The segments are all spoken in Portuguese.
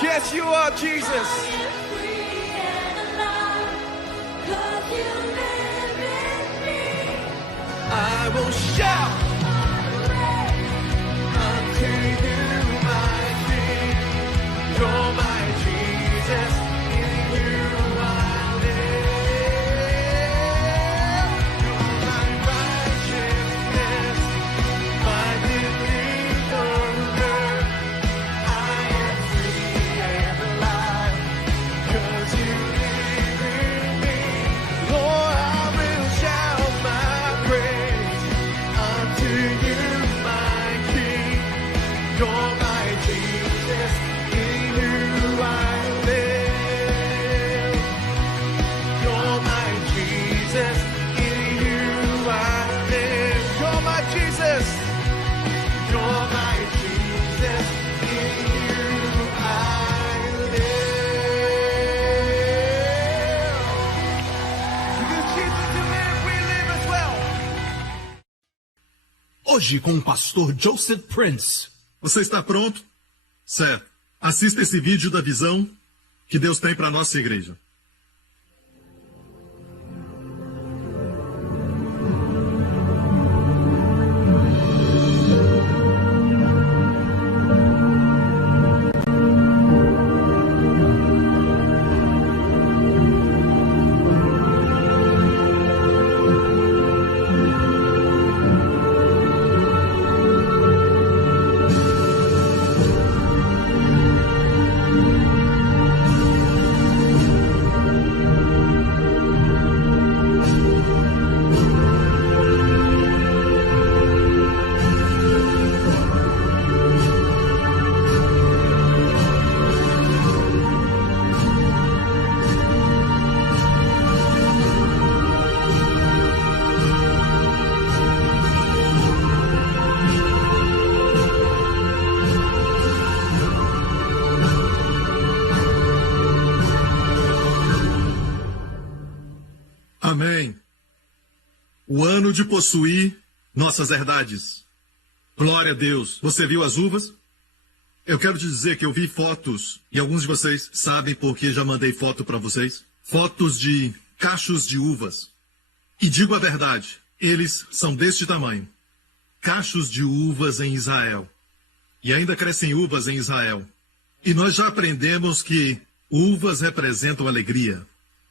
Yes, you are, Jesus. I will shout unto you, my King. You're my Jesus. In you I live. You're my righteousness, my deliverer. I am free and alive, 'cause you live in me. Lord, I will shout my praise unto you, my King. You're my Jesus, in you I live. You're my Jesus, in you I live. You're my Jesus. You're my Jesus, in you I live. Because Jesus you live, we live as well. Hoje com o pastor Joseph Prince. Você está pronto? Certo. Assista esse vídeo da visão que Deus tem para a nossa igreja. Amém. O ano de possuir nossas herdades. Glória a Deus. Você viu as uvas? Eu quero te dizer que eu vi fotos, e alguns de vocês sabem porque já mandei foto para vocês. Fotos de cachos de uvas. E digo a verdade, eles são deste tamanho. Cachos de uvas em Israel. E ainda crescem uvas em Israel. E nós já aprendemos que uvas representam alegria.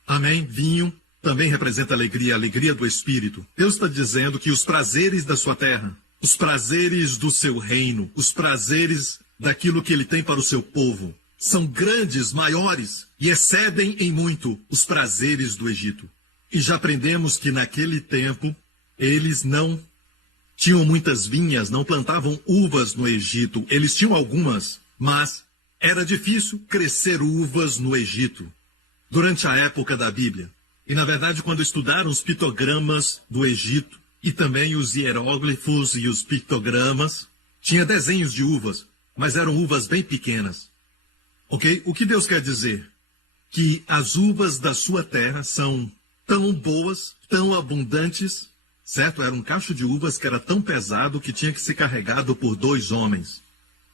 Amém? Vinho também representa alegria, a alegria do Espírito. Deus está dizendo que os prazeres da sua terra, os prazeres do seu reino, os prazeres daquilo que ele tem para o seu povo, são grandes, maiores e excedem em muito os prazeres do Egito. E já aprendemos que naquele tempo eles não tinham muitas vinhas, não plantavam uvas no Egito. Eles tinham algumas, mas era difícil crescer uvas no Egito durante a época da Bíblia. E, na verdade, quando estudaram os pictogramas do Egito e também os hieróglifos e os pictogramas, tinha desenhos de uvas, mas eram uvas bem pequenas. Ok? O que Deus quer dizer? Que as uvas da sua terra são tão boas, tão abundantes, certo? Era um cacho de uvas que era tão pesado que tinha que ser carregado por 2 homens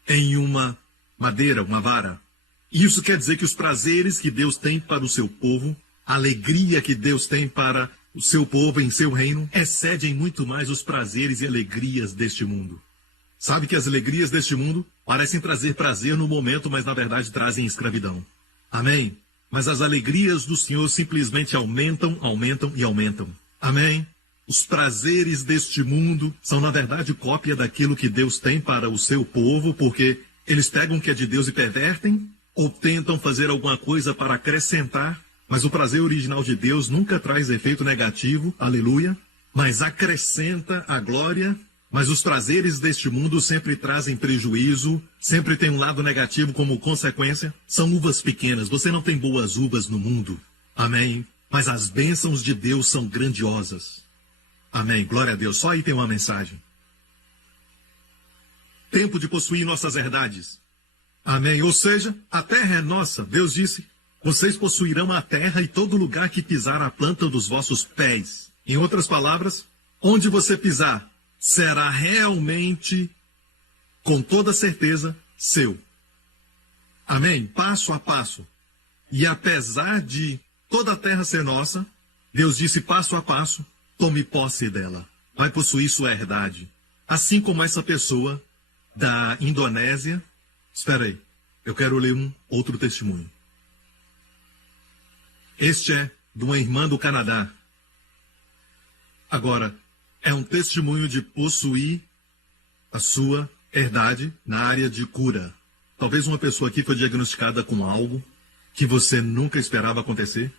em uma madeira, uma vara. E isso quer dizer que os prazeres que Deus tem para o seu povo, a alegria que Deus tem para o seu povo em seu reino, excedem muito mais os prazeres e alegrias deste mundo. Sabe que as alegrias deste mundo parecem trazer prazer no momento, mas na verdade trazem escravidão. Amém? Mas as alegrias do Senhor simplesmente aumentam, aumentam e aumentam. Amém? Os prazeres deste mundo são na verdade cópia daquilo que Deus tem para o seu povo, porque eles pegam o que é de Deus e pervertem, ou tentam fazer alguma coisa para acrescentar. Mas o prazer original de Deus nunca traz efeito negativo, aleluia, mas acrescenta a glória. Mas os prazeres deste mundo sempre trazem prejuízo, sempre tem um lado negativo como consequência. São uvas pequenas, você não tem boas uvas no mundo, amém? Mas as bênçãos de Deus são grandiosas, amém? Glória a Deus, só aí tem uma mensagem. Tempo de possuir nossas herdades, amém? Ou seja, a terra é nossa, Deus disse. Vocês possuirão a terra e todo lugar que pisar a planta dos vossos pés. Em outras palavras, onde você pisar, será realmente, com toda certeza, seu. Amém? Passo a passo. E apesar de toda a terra ser nossa, Deus disse passo a passo, tome posse dela. Vai possuir sua herdade. Assim como essa pessoa da Indonésia. Espera aí, eu quero ler um outro testemunho. Este é de uma irmã do Canadá. Agora, é um testemunho de possuir a sua herdade na área de cura. Talvez uma pessoa aqui foi diagnosticada com algo que você nunca esperava acontecer,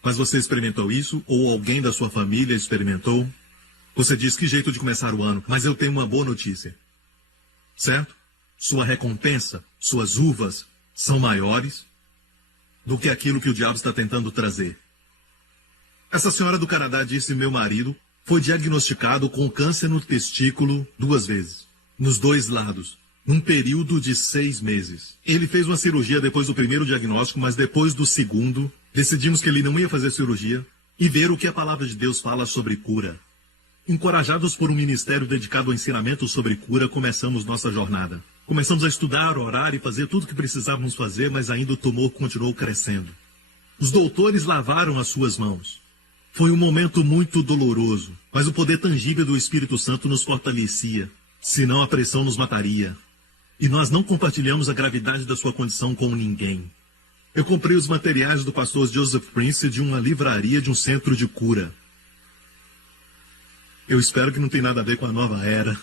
mas você experimentou isso, ou alguém da sua família experimentou. Você diz, que jeito de começar o ano, mas eu tenho uma boa notícia. Certo? Sua recompensa, suas uvas, são maiores do que aquilo que o diabo está tentando trazer. Essa senhora do Canadá disse, meu marido foi diagnosticado com câncer no testículo 2 vezes, nos 2 lados, num período de 6 meses. Ele fez uma cirurgia depois do primeiro diagnóstico, mas depois do segundo, decidimos que ele não ia fazer cirurgia e ver o que a palavra de Deus fala sobre cura. Encorajados por um ministério dedicado ao ensinamento sobre cura, começamos nossa jornada. Começamos a estudar, orar e fazer tudo o que precisávamos fazer, mas ainda o tumor continuou crescendo. Os doutores lavaram as suas mãos. Foi um momento muito doloroso, mas o poder tangível do Espírito Santo nos fortalecia, senão a pressão nos mataria. E nós não compartilhamos a gravidade da sua condição com ninguém. Eu comprei os materiais do pastor Joseph Prince de uma livraria de um centro de cura. Eu espero que não tenha nada a ver com a nova era.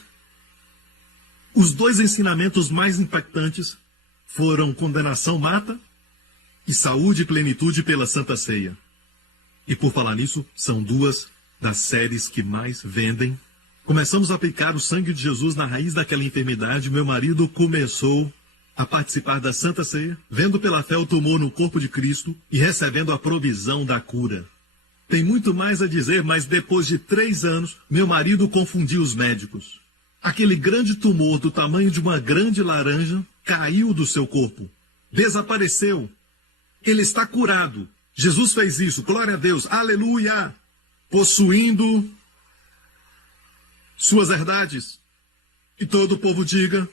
Os 2 ensinamentos mais impactantes foram condenação mata e saúde e plenitude pela Santa Ceia. E por falar nisso, são 2 das séries que mais vendem. Começamos a aplicar o sangue de Jesus na raiz daquela enfermidade. Meu marido começou a participar da Santa Ceia, vendo pela fé o tumor no corpo de Cristo e recebendo a provisão da cura. Tem muito mais a dizer, mas depois de 3 anos, meu marido confundiu os médicos. Aquele grande tumor do tamanho de uma grande laranja caiu do seu corpo. Desapareceu. Ele está curado. Jesus fez isso. Glória a Deus. Aleluia. Possuindo suas herdades. E todo o povo diga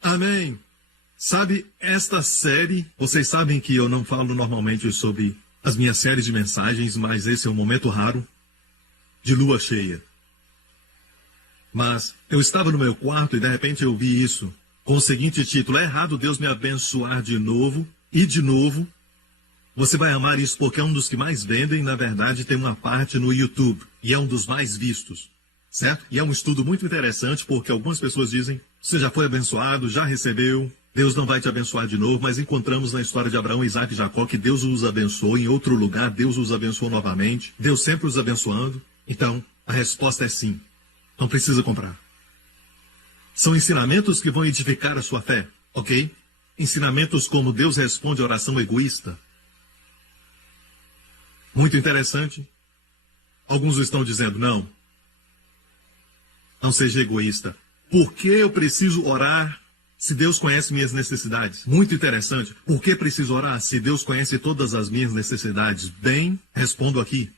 amém. Sabe, esta série, vocês sabem que eu não falo normalmente sobre as minhas séries de mensagens, mas esse é um momento raro de lua cheia. Mas eu estava no meu quarto e de repente eu vi isso com o seguinte título: é errado Deus me abençoar de novo e de novo. Você vai amar isso porque é um dos que mais vendem. Na verdade, tem uma parte no YouTube e é um dos mais vistos, certo? E é um estudo muito interessante porque algumas pessoas dizem: você já foi abençoado, já recebeu, Deus não vai te abençoar de novo. Mas encontramos na história de Abraão, Isaac e Jacó que Deus os abençoou em outro lugar, Deus os abençoou novamente, Deus sempre os abençoando. Então, a resposta é sim. Não precisa comprar. São ensinamentos que vão edificar a sua fé, ok? Ensinamentos como Deus responde a oração egoísta. Muito interessante. Alguns estão dizendo, não seja egoísta. Por que eu preciso orar se Deus conhece minhas necessidades? Muito interessante. Por que preciso orar se Deus conhece todas as minhas necessidades? Bem, respondo aqui.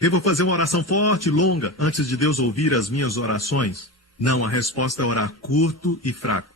Eu vou fazer uma oração forte e longa antes de Deus ouvir as minhas orações? Não, a resposta é orar curto e fraco.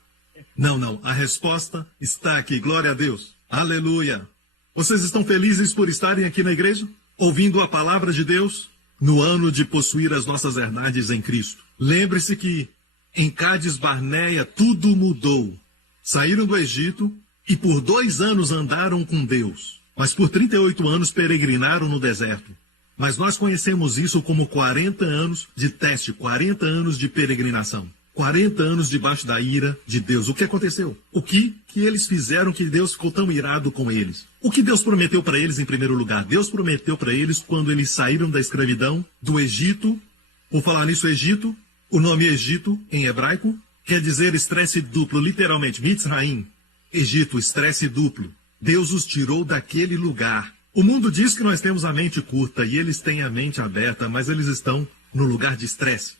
Não, a resposta está aqui. Glória a Deus. Aleluia. Vocês estão felizes por estarem aqui na igreja? Ouvindo a palavra de Deus? No ano de possuir as nossas herdades em Cristo. Lembre-se que em Cádiz Barneia tudo mudou. Saíram do Egito e por 2 anos andaram com Deus. Mas por 38 anos peregrinaram no deserto. Mas nós conhecemos isso como 40 anos de teste, 40 anos de peregrinação. 40 anos debaixo da ira de Deus. O que aconteceu? O que eles fizeram que Deus ficou tão irado com eles? O que Deus prometeu para eles em primeiro lugar? Deus prometeu para eles quando eles saíram da escravidão do Egito. Por falar nisso, Egito, o nome Egito em hebraico quer dizer estresse duplo, literalmente, Mitzraim. Egito, estresse duplo. Deus os tirou daquele lugar. O mundo diz que nós temos a mente curta e eles têm a mente aberta, mas eles estão no lugar de estresse.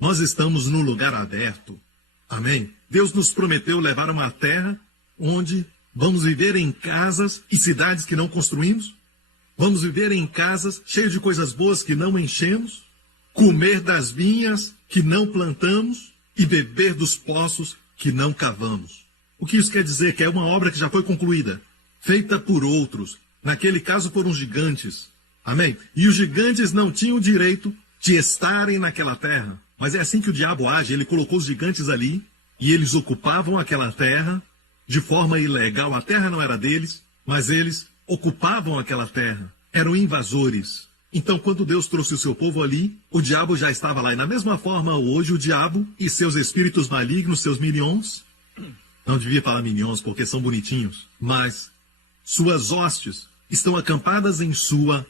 Nós estamos no lugar aberto. Amém? Deus nos prometeu levar a uma terra onde vamos viver em casas e cidades que não construímos. Vamos viver em casas cheias de coisas boas que não enchemos. Comer das vinhas que não plantamos e beber dos poços que não cavamos. O que isso quer dizer? Que é uma obra que já foi concluída, feita por outros. Naquele caso foram gigantes. Amém? E os gigantes não tinham o direito de estarem naquela terra. Mas é assim que o diabo age. Ele colocou os gigantes ali e eles ocupavam aquela terra de forma ilegal. A terra não era deles, mas eles ocupavam aquela terra. Eram invasores. Então, quando Deus trouxe o seu povo ali, o diabo já estava lá. E da mesma forma, hoje, o diabo e seus espíritos malignos, seus minions, não devia falar minions porque são bonitinhos, mas suas hostes estão acampadas em sua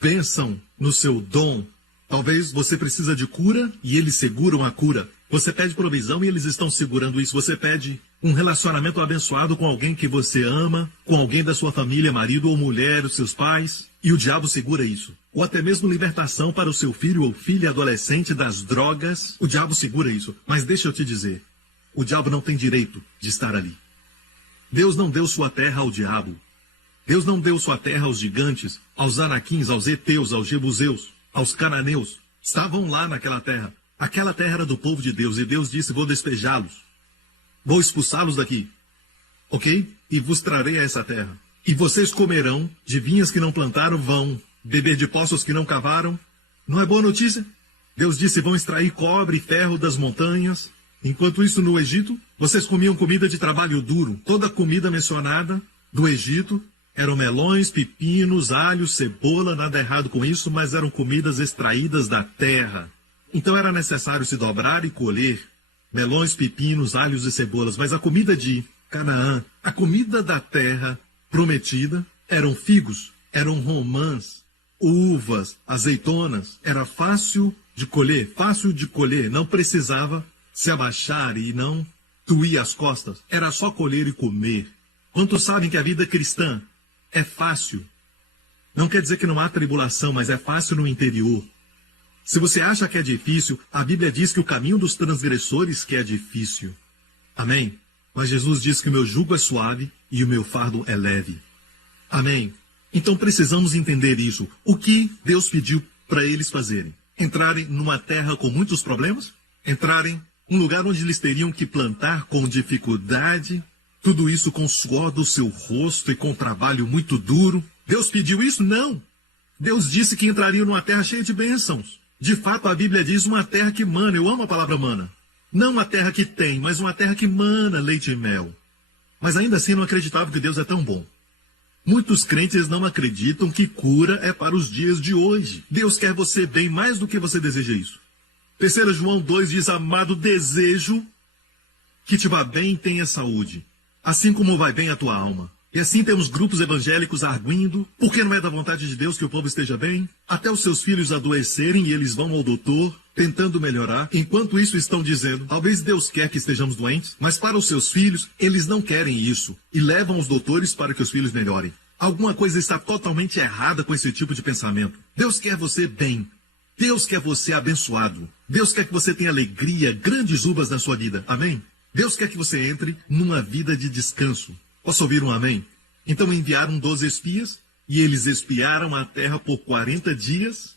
bênção, no seu dom. Talvez você precisa de cura e eles seguram a cura. Você pede provisão e eles estão segurando isso. Você pede um relacionamento abençoado com alguém que você ama, com alguém da sua família, marido ou mulher, os seus pais, e o diabo segura isso. Ou até mesmo libertação para o seu filho ou filha adolescente das drogas, o diabo segura isso. Mas deixa eu te dizer, o diabo não tem direito de estar ali. Deus não deu sua terra ao diabo. Deus não deu sua terra aos gigantes, aos anaquins, aos heteus, aos jebuseus, aos cananeus. Estavam lá naquela terra. Aquela terra era do povo de Deus, e Deus disse, vou despejá-los. Vou expulsá-los daqui. Ok? E vos trarei a essa terra. E vocês comerão de vinhas que não plantaram, vão beber de poços que não cavaram. Não é boa notícia? Deus disse, vão extrair cobre e ferro das montanhas. Enquanto isso, no Egito, vocês comiam comida de trabalho duro. Toda a comida mencionada do Egito eram melões, pepinos, alhos, cebola, nada errado com isso, mas eram comidas extraídas da terra. Então era necessário se dobrar e colher melões, pepinos, alhos e cebolas. Mas a comida de Canaã, a comida da terra prometida, eram figos, eram romãs, uvas, azeitonas. Era fácil de colher, não precisava se abaixar e não tuir as costas. Era só colher e comer. Quantos sabem que a vida cristã é fácil? Não quer dizer que não há tribulação, mas é fácil no interior. Se você acha que é difícil, a Bíblia diz que o caminho dos transgressores que é difícil. Amém? Mas Jesus diz que o meu jugo é suave e o meu fardo é leve. Amém? Então precisamos entender isso. O que Deus pediu para eles fazerem? Entrarem numa terra com muitos problemas? Entrarem num lugar onde eles teriam que plantar com dificuldade? Tudo isso com o suor do seu rosto e com trabalho muito duro? Deus pediu isso? Não. Deus disse que entrariam numa terra cheia de bênçãos. De fato, a Bíblia diz uma terra que mana. Eu amo a palavra mana. Não uma terra que tem, mas uma terra que mana leite e mel. Mas ainda assim não acreditava que Deus é tão bom. Muitos crentes não acreditam que cura é para os dias de hoje. Deus quer você bem mais do que você deseja isso. 3 João 2 diz, amado, desejo que te vá bem e tenha saúde, assim como vai bem a tua alma. E assim temos grupos evangélicos arguindo, porque não é da vontade de Deus que o povo esteja bem? Até os seus filhos adoecerem e eles vão ao doutor, tentando melhorar. Enquanto isso estão dizendo, talvez Deus quer que estejamos doentes, mas para os seus filhos, eles não querem isso. E levam os doutores para que os filhos melhorem. Alguma coisa está totalmente errada com esse tipo de pensamento. Deus quer você bem. Deus quer você abençoado. Deus quer que você tenha alegria, grandes uvas na sua vida. Amém? Deus quer que você entre numa vida de descanso. Posso ouvir um amém? Então enviaram 12 espias, e eles espiaram a terra por 40 dias.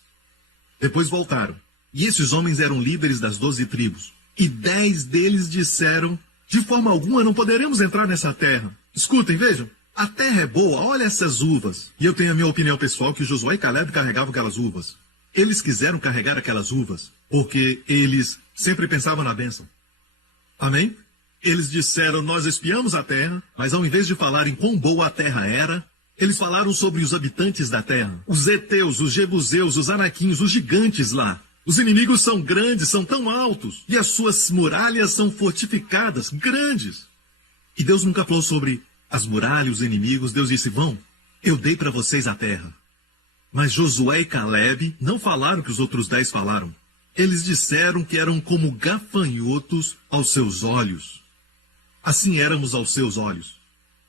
Depois voltaram. E esses homens eram líderes das 12 tribos. E 10 deles disseram, de forma alguma não poderemos entrar nessa terra. Escutem, vejam. A terra é boa, olha essas uvas. E eu tenho a minha opinião pessoal que Josué e Caleb carregavam aquelas uvas. Eles quiseram carregar aquelas uvas, porque eles sempre pensavam na bênção. Amém? Eles disseram, nós espiamos a terra, mas ao invés de falarem quão boa a terra era, eles falaram sobre os habitantes da terra. Os heteus, os jebuseus, os anaquins, os gigantes lá. Os inimigos são grandes, são tão altos, e as suas muralhas são fortificadas, grandes. E Deus nunca falou sobre as muralhas, os inimigos. Deus disse, vão, eu dei para vocês a terra. Mas Josué e Caleb não falaram o que os outros 10 falaram. Eles disseram que eram como gafanhotos aos seus olhos. Assim éramos aos seus olhos.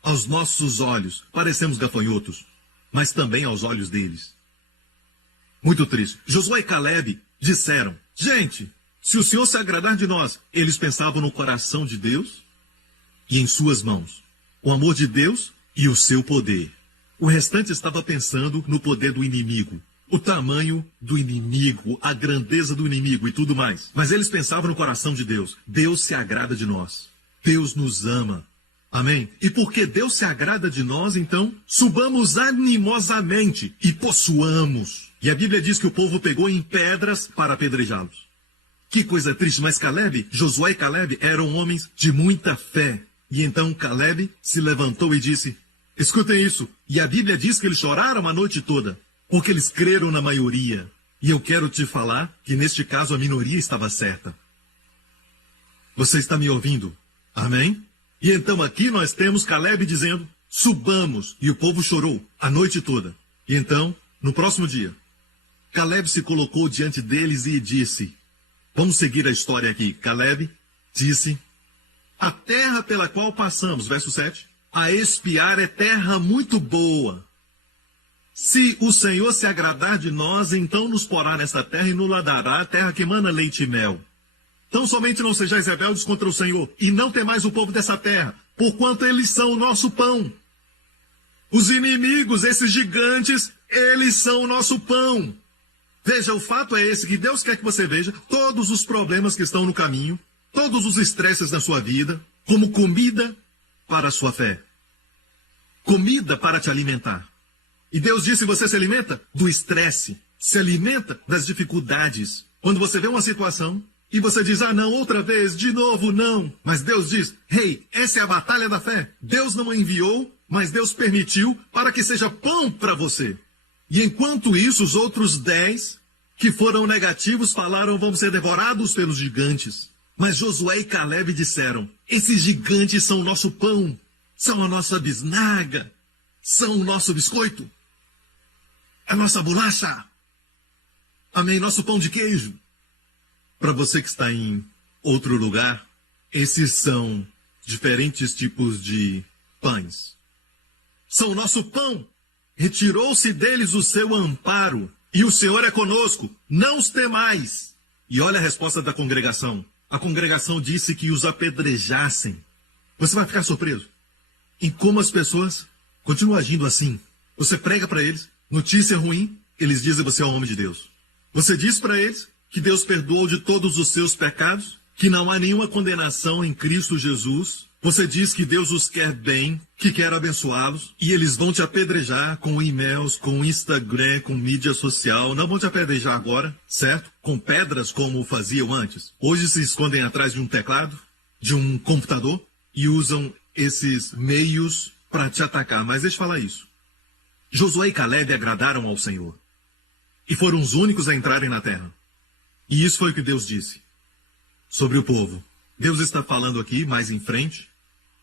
Aos nossos olhos, parecemos gafanhotos, mas também aos olhos deles. Muito triste. Josué e Caleb disseram, gente, se o Senhor se agradar de nós, eles pensavam no coração de Deus e em suas mãos. O amor de Deus e o seu poder. O restante estava pensando no poder do inimigo, o tamanho do inimigo, a grandeza do inimigo e tudo mais. Mas eles pensavam no coração de Deus. Deus se agrada de nós. Deus nos ama. Amém? E porque Deus se agrada de nós, então, subamos animosamente e possuamos. E a Bíblia diz que o povo pegou em pedras para apedrejá-los. Que coisa triste, mas Caleb, Josué e Caleb eram homens de muita fé. E então Caleb se levantou e disse, escutem isso, e a Bíblia diz que eles choraram a noite toda, porque eles creram na maioria. E eu quero te falar que neste caso a minoria estava certa. Você está me ouvindo? Amém? E então aqui nós temos Caleb dizendo, subamos. E o povo chorou a noite toda. E então, no próximo dia, Caleb se colocou diante deles e disse, vamos seguir a história aqui. Caleb disse, a terra pela qual passamos, verso 7, a espiar é terra muito boa. Se o Senhor se agradar de nós, então nos porá nessa terra e nos dará a terra que mana leite e mel. Tão somente não sejais rebeldes contra o Senhor, e não temais o povo dessa terra, porquanto eles são o nosso pão. Os inimigos, esses gigantes, eles são o nosso pão. Veja, o fato é esse, que Deus quer que você veja todos os problemas que estão no caminho, todos os estresses da sua vida, como comida para a sua fé. Comida para te alimentar. E Deus disse, você se alimenta do estresse, se alimenta das dificuldades. Quando você vê uma situação, e você diz, não, outra vez, de novo, não. Mas Deus diz, essa é a batalha da fé. Deus não a enviou, mas Deus permitiu para que seja pão para você. E enquanto isso, os outros 10 que foram negativos falaram, vamos ser devorados pelos gigantes. Mas Josué e Caleb disseram, esses gigantes são o nosso pão, são a nossa bisnaga, são o nosso biscoito, a nossa bolacha, amém, nosso pão de queijo. Para você que está em outro lugar, esses são diferentes tipos de pães. São o nosso pão. Retirou-se deles o seu amparo, e o Senhor é conosco, não os temais. E olha a resposta da congregação. A congregação disse que os apedrejassem. Você vai ficar surpreso em como as pessoas continuam agindo assim. Você prega para eles, notícia ruim, eles dizem você é um homem de Deus. Você diz para eles que Deus perdoou de todos os seus pecados, que não há nenhuma condenação em Cristo Jesus. Você diz que Deus os quer bem, que quer abençoá-los, e eles vão te apedrejar com e-mails, com Instagram, com mídia social. Não vão te apedrejar agora, certo? Com pedras como faziam antes. Hoje se escondem atrás de um teclado, de um computador, e usam esses meios para te atacar. Mas deixa eu falar isso. Josué e Caleb agradaram ao Senhor, e foram os únicos a entrarem na terra. E isso foi o que Deus disse sobre o povo. Deus está falando aqui, mais em frente,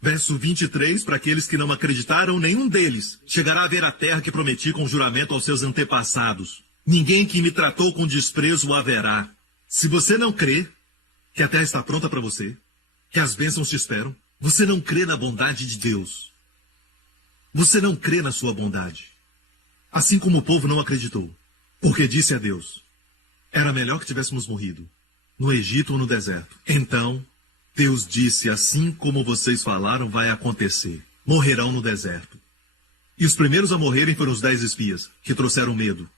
verso 23, para aqueles que não acreditaram, nenhum deles chegará a ver a terra que prometi com juramento aos seus antepassados. Ninguém que me tratou com desprezo o haverá. Se você não crê que a terra está pronta para você, que as bênçãos te esperam, você não crê na bondade de Deus. Você não crê na sua bondade. Assim como o povo não acreditou, porque disse a Deus, era melhor que tivéssemos morrido, no Egito ou no deserto. Então, Deus disse, assim como vocês falaram, vai acontecer. Morrerão no deserto. E os primeiros a morrerem foram os 10 espias, que trouxeram medo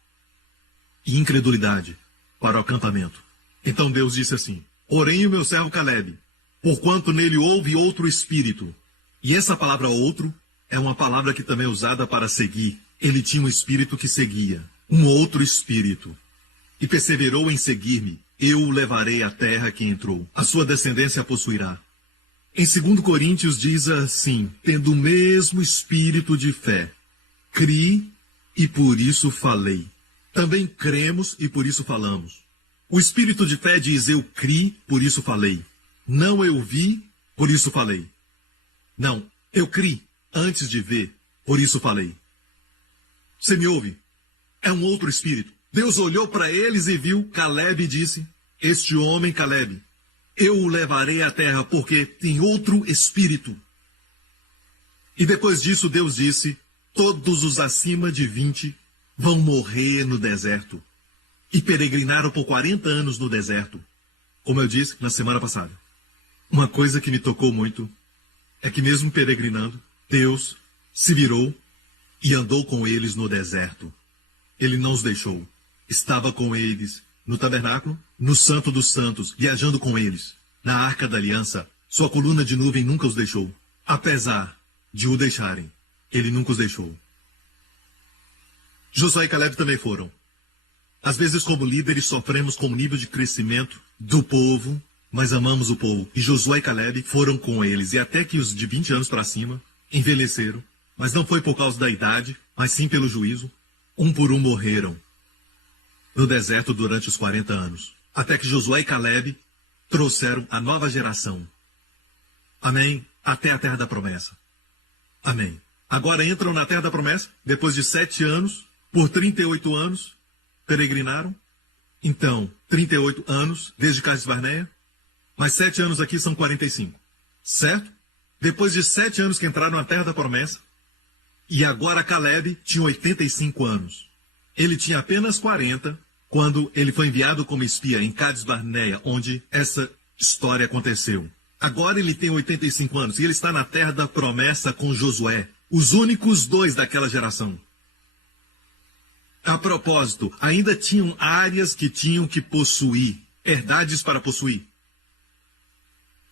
e incredulidade para o acampamento. Então Deus disse assim, porém o meu servo Caleb, porquanto nele houve outro espírito. E essa palavra outro é uma palavra que também é usada para seguir. Ele tinha um espírito que seguia, um outro espírito. E perseverou em seguir-me, eu o levarei à terra que entrou, a sua descendência a possuirá. Em 2 Coríntios diz assim, tendo o mesmo espírito de fé, criei e por isso falei. Também cremos e por isso falamos. O espírito de fé diz, eu criei, por isso falei. Não eu vi, por isso falei. Não, eu criei antes de ver, por isso falei. Você me ouve? É um outro espírito. Deus olhou para eles e viu Caleb e disse, este homem, Caleb, eu o levarei à terra porque tem outro espírito. E depois disso Deus disse, todos os acima de 20 vão morrer no deserto. E peregrinaram por 40 anos no deserto. Como eu disse na semana passada. Uma coisa que me tocou muito é que mesmo peregrinando, Deus se virou e andou com eles no deserto. Ele não os deixou. Estava com eles no tabernáculo, no Santo dos Santos, viajando com eles. Na Arca da Aliança, sua coluna de nuvem nunca os deixou. apesar de o deixarem, ele nunca os deixou. Josué e Caleb também foram. Às vezes, como líderes, sofremos com o nível de crescimento do povo, mas amamos o povo. E Josué e Caleb foram com eles. E até que os de 20 anos para cima envelheceram. Mas não foi por causa da idade, mas sim pelo juízo. Um por um morreram no deserto durante os 40 anos. Até que Josué e Caleb trouxeram a nova geração. Amém? Até a terra da promessa. Amém. Agora entram na terra da promessa, depois de 7 anos, por 38 anos, peregrinaram. Então, 38 anos, desde Cades Barneia, mais 7 anos aqui são 45. Certo? Depois de 7 anos que entraram na terra da promessa, e agora Caleb tinha 85 anos. Ele tinha apenas 40 quando ele foi enviado como espia em Cades Barneia, onde essa história aconteceu. Agora ele tem 85 anos e ele está na terra da promessa com Josué, os únicos 2 daquela geração. A propósito, ainda tinham áreas que tinham que possuir, herdades para possuir.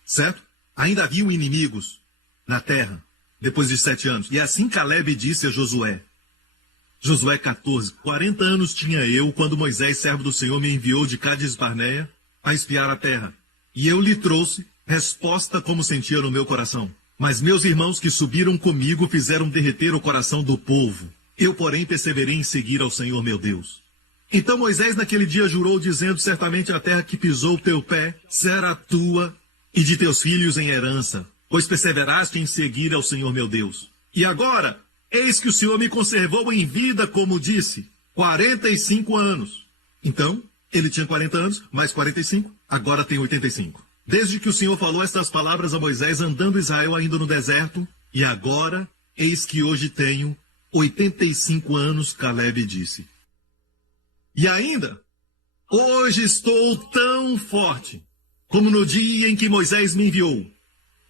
Certo? Ainda haviam inimigos na terra, depois de 7 anos. E assim Caleb disse a Josué. Josué 14, 40 anos tinha eu quando Moisés, servo do Senhor, me enviou de Cades Barneia a espiar a terra. E eu lhe trouxe resposta como sentia no meu coração. Mas meus irmãos que subiram comigo fizeram derreter o coração do povo. Eu, porém, perseverei em seguir ao Senhor meu Deus. Então Moisés naquele dia jurou, dizendo, certamente a terra que pisou o teu pé será tua e de teus filhos em herança, pois perseveraste em seguir ao Senhor meu Deus. E agora, eis que o Senhor me conservou em vida, como disse, 45 anos. Então, ele tinha 40 anos, mais 45, agora tem 85. Desde que o Senhor falou estas palavras a Moisés, andando Israel ainda no deserto, e agora, eis que hoje tenho 85 anos, Caleb disse. E ainda, hoje estou tão forte, como no dia em que Moisés me enviou.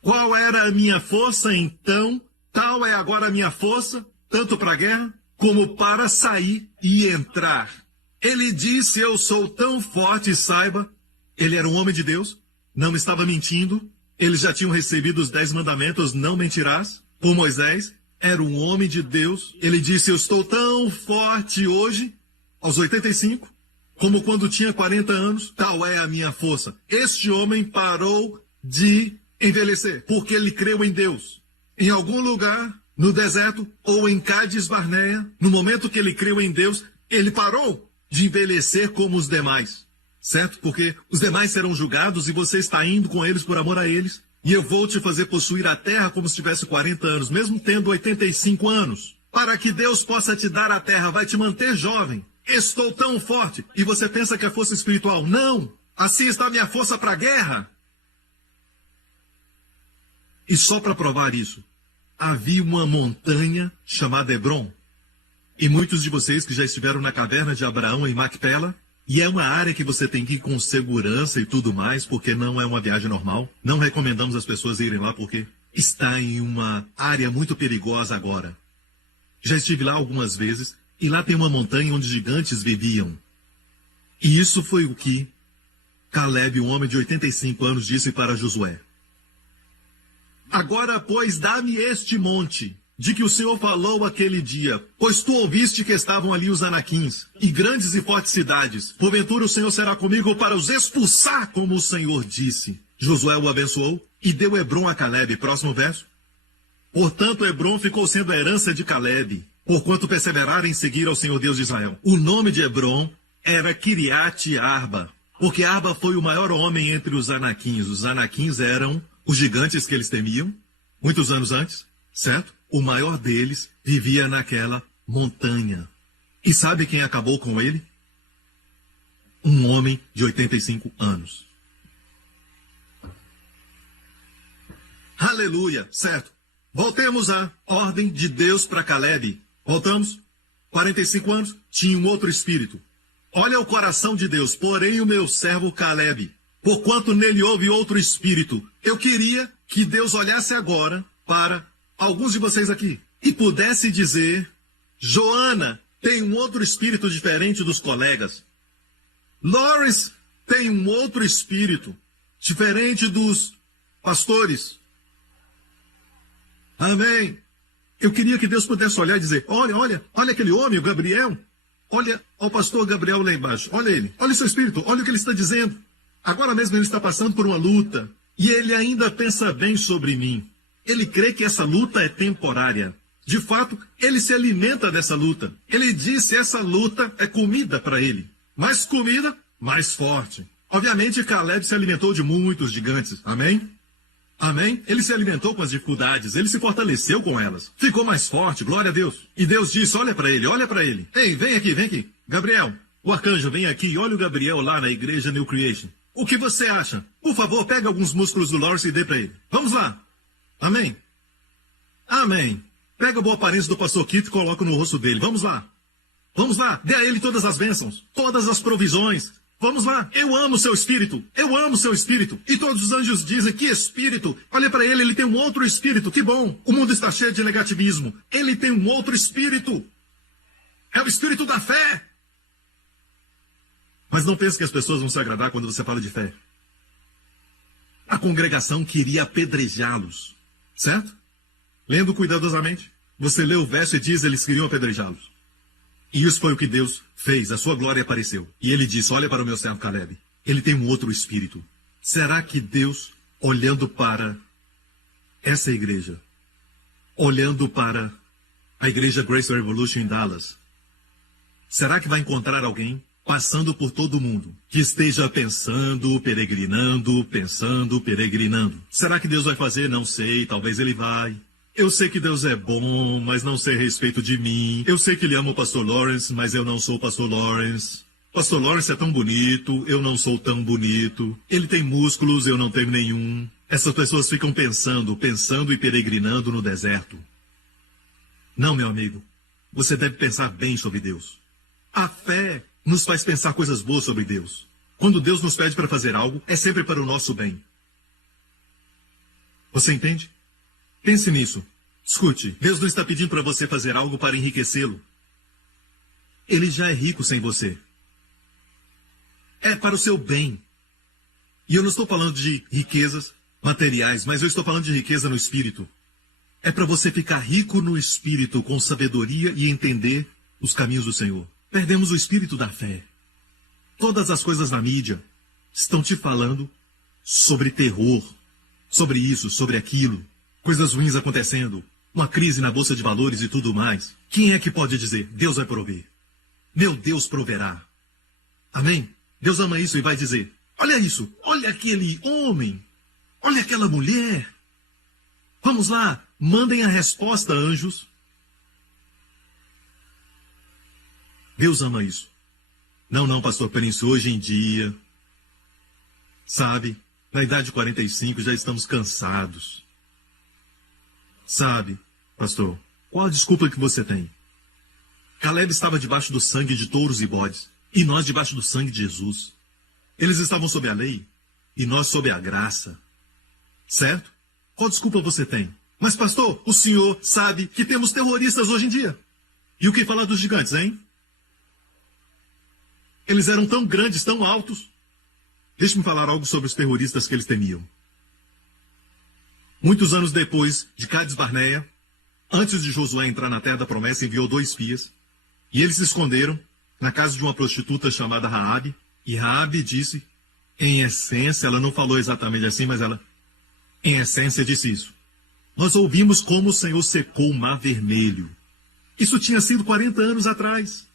Qual era a minha força então? Tal é agora a minha força, tanto para a guerra, como para sair e entrar. Ele disse, eu sou tão forte, saiba, ele era um homem de Deus, não estava mentindo, eles já tinham recebido os 10 mandamentos, não mentirás, por Moisés, era um homem de Deus. Ele disse, eu estou tão forte hoje, aos 85, como quando tinha 40 anos, tal é a minha força. Este homem parou de envelhecer, porque ele creu em Deus. Em algum lugar, no deserto, ou em Cades Barneia, no momento que ele creu em Deus, ele parou de envelhecer como os demais. Certo? Porque os demais serão julgados e você está indo com eles por amor a eles. E eu vou te fazer possuir a terra como se tivesse 40 anos, mesmo tendo 85 anos. Para que Deus possa te dar a terra, vai te manter jovem. Estou tão forte. E você pensa que é força espiritual? Não! Assim está a minha força para a guerra. E só para provar isso, havia uma montanha chamada Hebron. E muitos de vocês que já estiveram na caverna de Abraão em Macpela, e é uma área que você tem que ir com segurança e tudo mais, porque não é uma viagem normal. Não recomendamos as pessoas irem lá porque está em uma área muito perigosa agora. Já estive lá algumas vezes e lá tem uma montanha onde gigantes viviam. E isso foi o que Caleb, um homem de 85 anos, disse para Josué. Agora, pois, dá-me este monte, de que o Senhor falou aquele dia, pois tu ouviste que estavam ali os anaquins, e grandes e fortes cidades. Porventura o Senhor será comigo para os expulsar, como o Senhor disse. Josué o abençoou e deu Hebron a Caleb. Próximo verso. Portanto, Hebron ficou sendo a herança de Caleb, porquanto perseveraram em seguir ao Senhor Deus de Israel. O nome de Hebron era Kiriat Arba, porque Arba foi o maior homem entre os anaquins. Os anaquins eram os gigantes que eles temiam, muitos anos antes, certo? O maior deles vivia naquela montanha. E sabe quem acabou com ele? Um homem de 85 anos. Aleluia, certo? Voltemos à ordem de Deus para Caleb. Voltamos? 45 anos, tinha um outro espírito. Olha o coração de Deus, porém o meu servo Caleb, porquanto nele houve outro espírito. Eu queria que Deus olhasse agora para alguns de vocês aqui e pudesse dizer, Joana tem um outro espírito diferente dos colegas. Loris tem um outro espírito diferente dos pastores. Amém. Eu queria que Deus pudesse olhar e dizer, olha aquele homem, o Gabriel. Olha o pastor Gabriel lá embaixo. Olha ele. Olha o seu espírito. Olha o que ele está dizendo. Agora mesmo ele está passando por uma luta. E ele ainda pensa bem sobre mim. Ele crê que essa luta é temporária. De fato, ele se alimenta dessa luta. Ele disse essa luta é comida para ele. Mais comida, mais forte. Obviamente, Caleb se alimentou de muitos gigantes. Amém? Amém? Ele se alimentou com as dificuldades. Ele se fortaleceu com elas. Ficou mais forte, glória a Deus. E Deus disse, olha para ele, olha para ele. Ei, vem aqui. Gabriel, o arcanjo, vem aqui e olha o Gabriel lá na igreja New Creation. O que você acha? Por favor, pega alguns músculos do Lawrence e dê para ele. Vamos lá. Amém? Amém. Pega a boa aparência do pastor Kit e coloca no rosto dele. Vamos lá. Vamos lá. Dê a ele todas as bênçãos, todas as provisões. Vamos lá. Eu amo seu espírito. Eu amo seu espírito. E todos os anjos dizem, que espírito. Olha para ele, ele tem um outro espírito. Que bom. O mundo está cheio de negativismo. Ele tem um outro espírito. É o espírito da fé. Mas não pense que as pessoas vão se agradar quando você fala de fé. A congregação queria apedrejá-los. Certo? Lendo cuidadosamente. Você lê o verso e diz, eles queriam apedrejá-los. E isso foi o que Deus fez. A sua glória apareceu. E ele disse, olha para o meu servo Caleb. Ele tem um outro espírito. Será que Deus, olhando para essa igreja, olhando para a igreja Grace Revolution em Dallas, será que vai encontrar alguém passando por todo mundo que esteja pensando, peregrinando? Será que Deus vai fazer? Não sei, talvez ele vai. Eu sei que Deus é bom, mas não sei a respeito de mim. Eu sei que ele ama o pastor Lawrence, mas eu não sou o pastor Lawrence. Pastor Lawrence é tão bonito, eu não sou tão bonito. Ele tem músculos, eu não tenho nenhum. Essas pessoas ficam pensando e peregrinando no deserto. Não, meu amigo. Você deve pensar bem sobre Deus. A fé nos faz pensar coisas boas sobre Deus. Quando Deus nos pede para fazer algo, é sempre para o nosso bem. Você entende? Pense nisso. Escute, Deus não está pedindo para você fazer algo para enriquecê-lo. Ele já é rico sem você. É para o seu bem. E eu não estou falando de riquezas materiais, mas eu estou falando de riqueza no espírito. É para você ficar rico no espírito, com sabedoria e entender os caminhos do Senhor. Perdemos o espírito da fé. Todas as coisas na mídia estão te falando sobre terror, sobre isso, sobre aquilo. Coisas ruins acontecendo, uma crise na bolsa de valores e tudo mais. Quem é que pode dizer, Deus vai prover? Meu Deus proverá. Amém? Deus ama isso e vai dizer, olha isso, olha aquele homem, olha aquela mulher. Vamos lá, mandem a resposta, anjos. Deus ama isso. Não, pastor Prince, hoje em dia, sabe, na idade de 45 já estamos cansados. Sabe, pastor, qual a desculpa que você tem? Caleb estava debaixo do sangue de touros e bodes, e nós debaixo do sangue de Jesus. Eles estavam sob a lei, e nós sob a graça. Certo? Qual desculpa você tem? Mas, pastor, o senhor sabe que temos terroristas hoje em dia. E o que falar dos gigantes, hein? Eles eram tão grandes, tão altos. Deixe-me falar algo sobre os terroristas que eles temiam. Muitos anos depois de Cades Barneia, antes de Josué entrar na terra da promessa, enviou 2 espias. E eles se esconderam na casa de uma prostituta chamada Raabe. E Raabe disse, em essência, ela não falou exatamente assim, mas ela, em essência, disse isso. Nós ouvimos como o Senhor secou o Mar Vermelho. Isso tinha sido 40 anos atrás.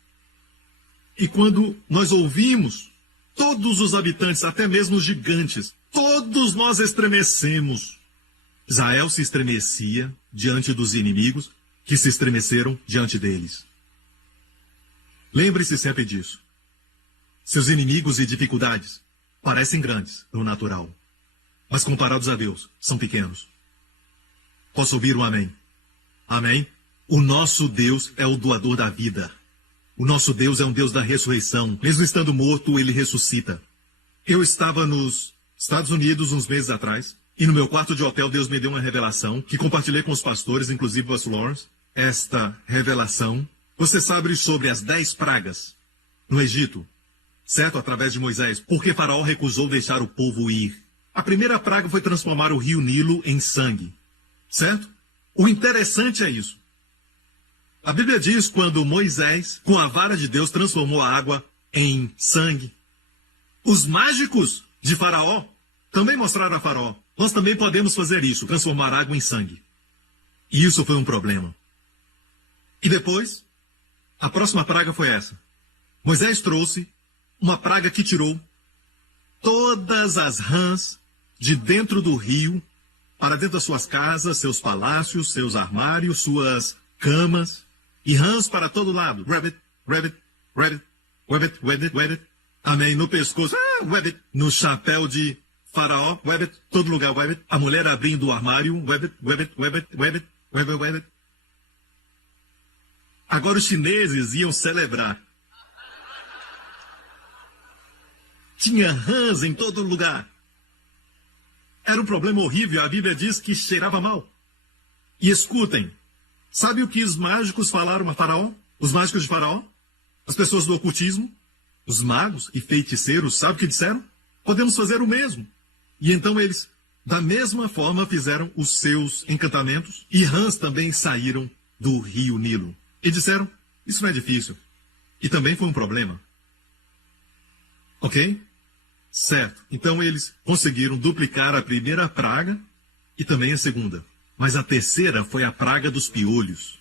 E quando nós ouvimos, todos os habitantes, até mesmo os gigantes, todos nós estremecemos. Israel se estremecia diante dos inimigos que se estremeceram diante deles. Lembre-se sempre disso. Seus inimigos e dificuldades parecem grandes no natural, mas comparados a Deus, são pequenos. Posso ouvir um amém? Amém? O nosso Deus é o doador da vida. O nosso Deus é um Deus da ressurreição. Mesmo estando morto, ele ressuscita. Eu estava nos Estados Unidos uns meses atrás, e no meu quarto de hotel Deus me deu uma revelação, que compartilhei com os pastores, inclusive o pastor Lawrence. Esta revelação, você sabe sobre as 10 pragas no Egito, certo? Através de Moisés, porque Faraó recusou deixar o povo ir. A primeira praga foi transformar o rio Nilo em sangue, certo? O interessante é isso. A Bíblia diz quando Moisés, com a vara de Deus, transformou a água em sangue. Os mágicos de Faraó também mostraram a Faraó: nós também podemos fazer isso, transformar água em sangue. E isso foi um problema. E depois, a próxima praga foi essa. Moisés trouxe uma praga que tirou todas as rãs de dentro do rio para dentro das suas casas, seus palácios, seus armários, suas camas, e rãs para todo lado. Rabbit, rabbit, rabbit, rabbit, rabbit, rabbit. Amém. No pescoço, rabbit. No chapéu de Faraó, rabbit. Todo lugar, rabbit. A mulher abrindo o armário, rabbit, rabbit, rabbit, rabbit, rabbit, rabbit. Agora os chineses iam celebrar. Tinha rãs em todo lugar. Era um problema horrível. A Bíblia diz que cheirava mal. E escutem, sabe o que os mágicos falaram a Faraó? Os mágicos de Faraó? As pessoas do ocultismo? Os magos e feiticeiros, sabe o que disseram? Podemos fazer o mesmo. E então eles, da mesma forma, fizeram os seus encantamentos. E rãs também saíram do rio Nilo. E disseram, isso não é difícil. E também foi um problema. Ok? Certo. Então eles conseguiram duplicar a primeira praga e também a segunda. Mas a terceira foi a praga dos piolhos.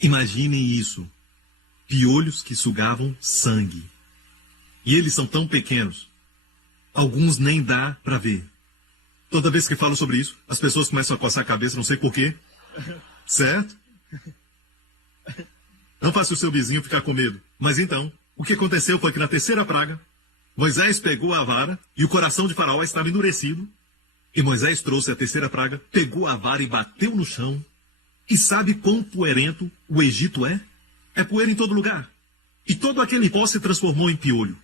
Imaginem isso. Piolhos que sugavam sangue. E eles são tão pequenos. Alguns nem dá para ver. Toda vez que falo sobre isso, as pessoas começam a coçar a cabeça, não sei porquê. Certo? Não faça o seu vizinho ficar com medo. Mas então, o que aconteceu foi que na terceira praga, Moisés pegou a vara e o coração de Faraó estava endurecido. E Moisés trouxe a terceira praga, pegou a vara e bateu no chão. E sabe quão poeirento o Egito é? É poeira em todo lugar. E todo aquele pó se transformou em piolho.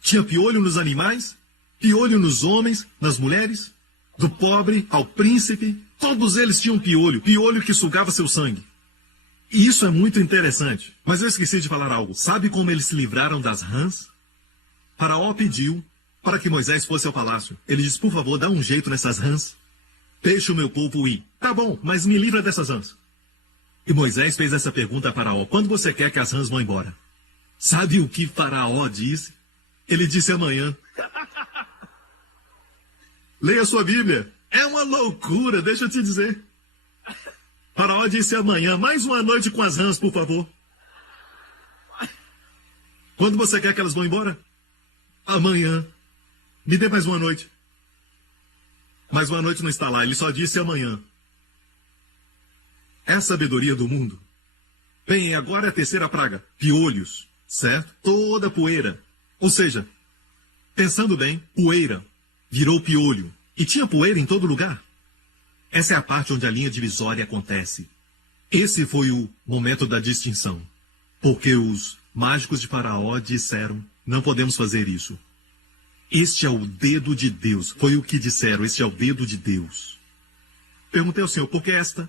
Tinha piolho nos animais, piolho nos homens, nas mulheres, do pobre ao príncipe. Todos eles tinham piolho, piolho que sugava seu sangue. E isso é muito interessante. Mas eu esqueci de falar algo. Sabe como eles se livraram das rãs? Faraó pediu para que Moisés fosse ao palácio. Ele disse, por favor, dá um jeito nessas rãs. Deixe o meu povo ir. Tá bom, mas me livra dessas rãs. E Moisés fez essa pergunta a Faraó. Quando você quer que as rãs vão embora? Sabe o que Faraó disse? Ele disse amanhã. Leia sua Bíblia. É uma loucura, deixa eu te dizer. Faraó disse amanhã, mais uma noite com as rãs, por favor. Quando você quer que elas vão embora? Amanhã. Me dê mais uma noite. Mais uma noite não está lá, ele só disse amanhã. É a sabedoria do mundo. Bem, agora é a terceira praga. Piolhos, certo? Toda poeira. Ou seja, pensando bem, poeira virou piolho. E tinha poeira em todo lugar. Essa é a parte onde a linha divisória acontece. Esse foi o momento da distinção. Porque os mágicos de Faraó disseram, não podemos fazer isso. Este é o dedo de Deus. Foi o que disseram, este é o dedo de Deus. Perguntei ao Senhor, por que esta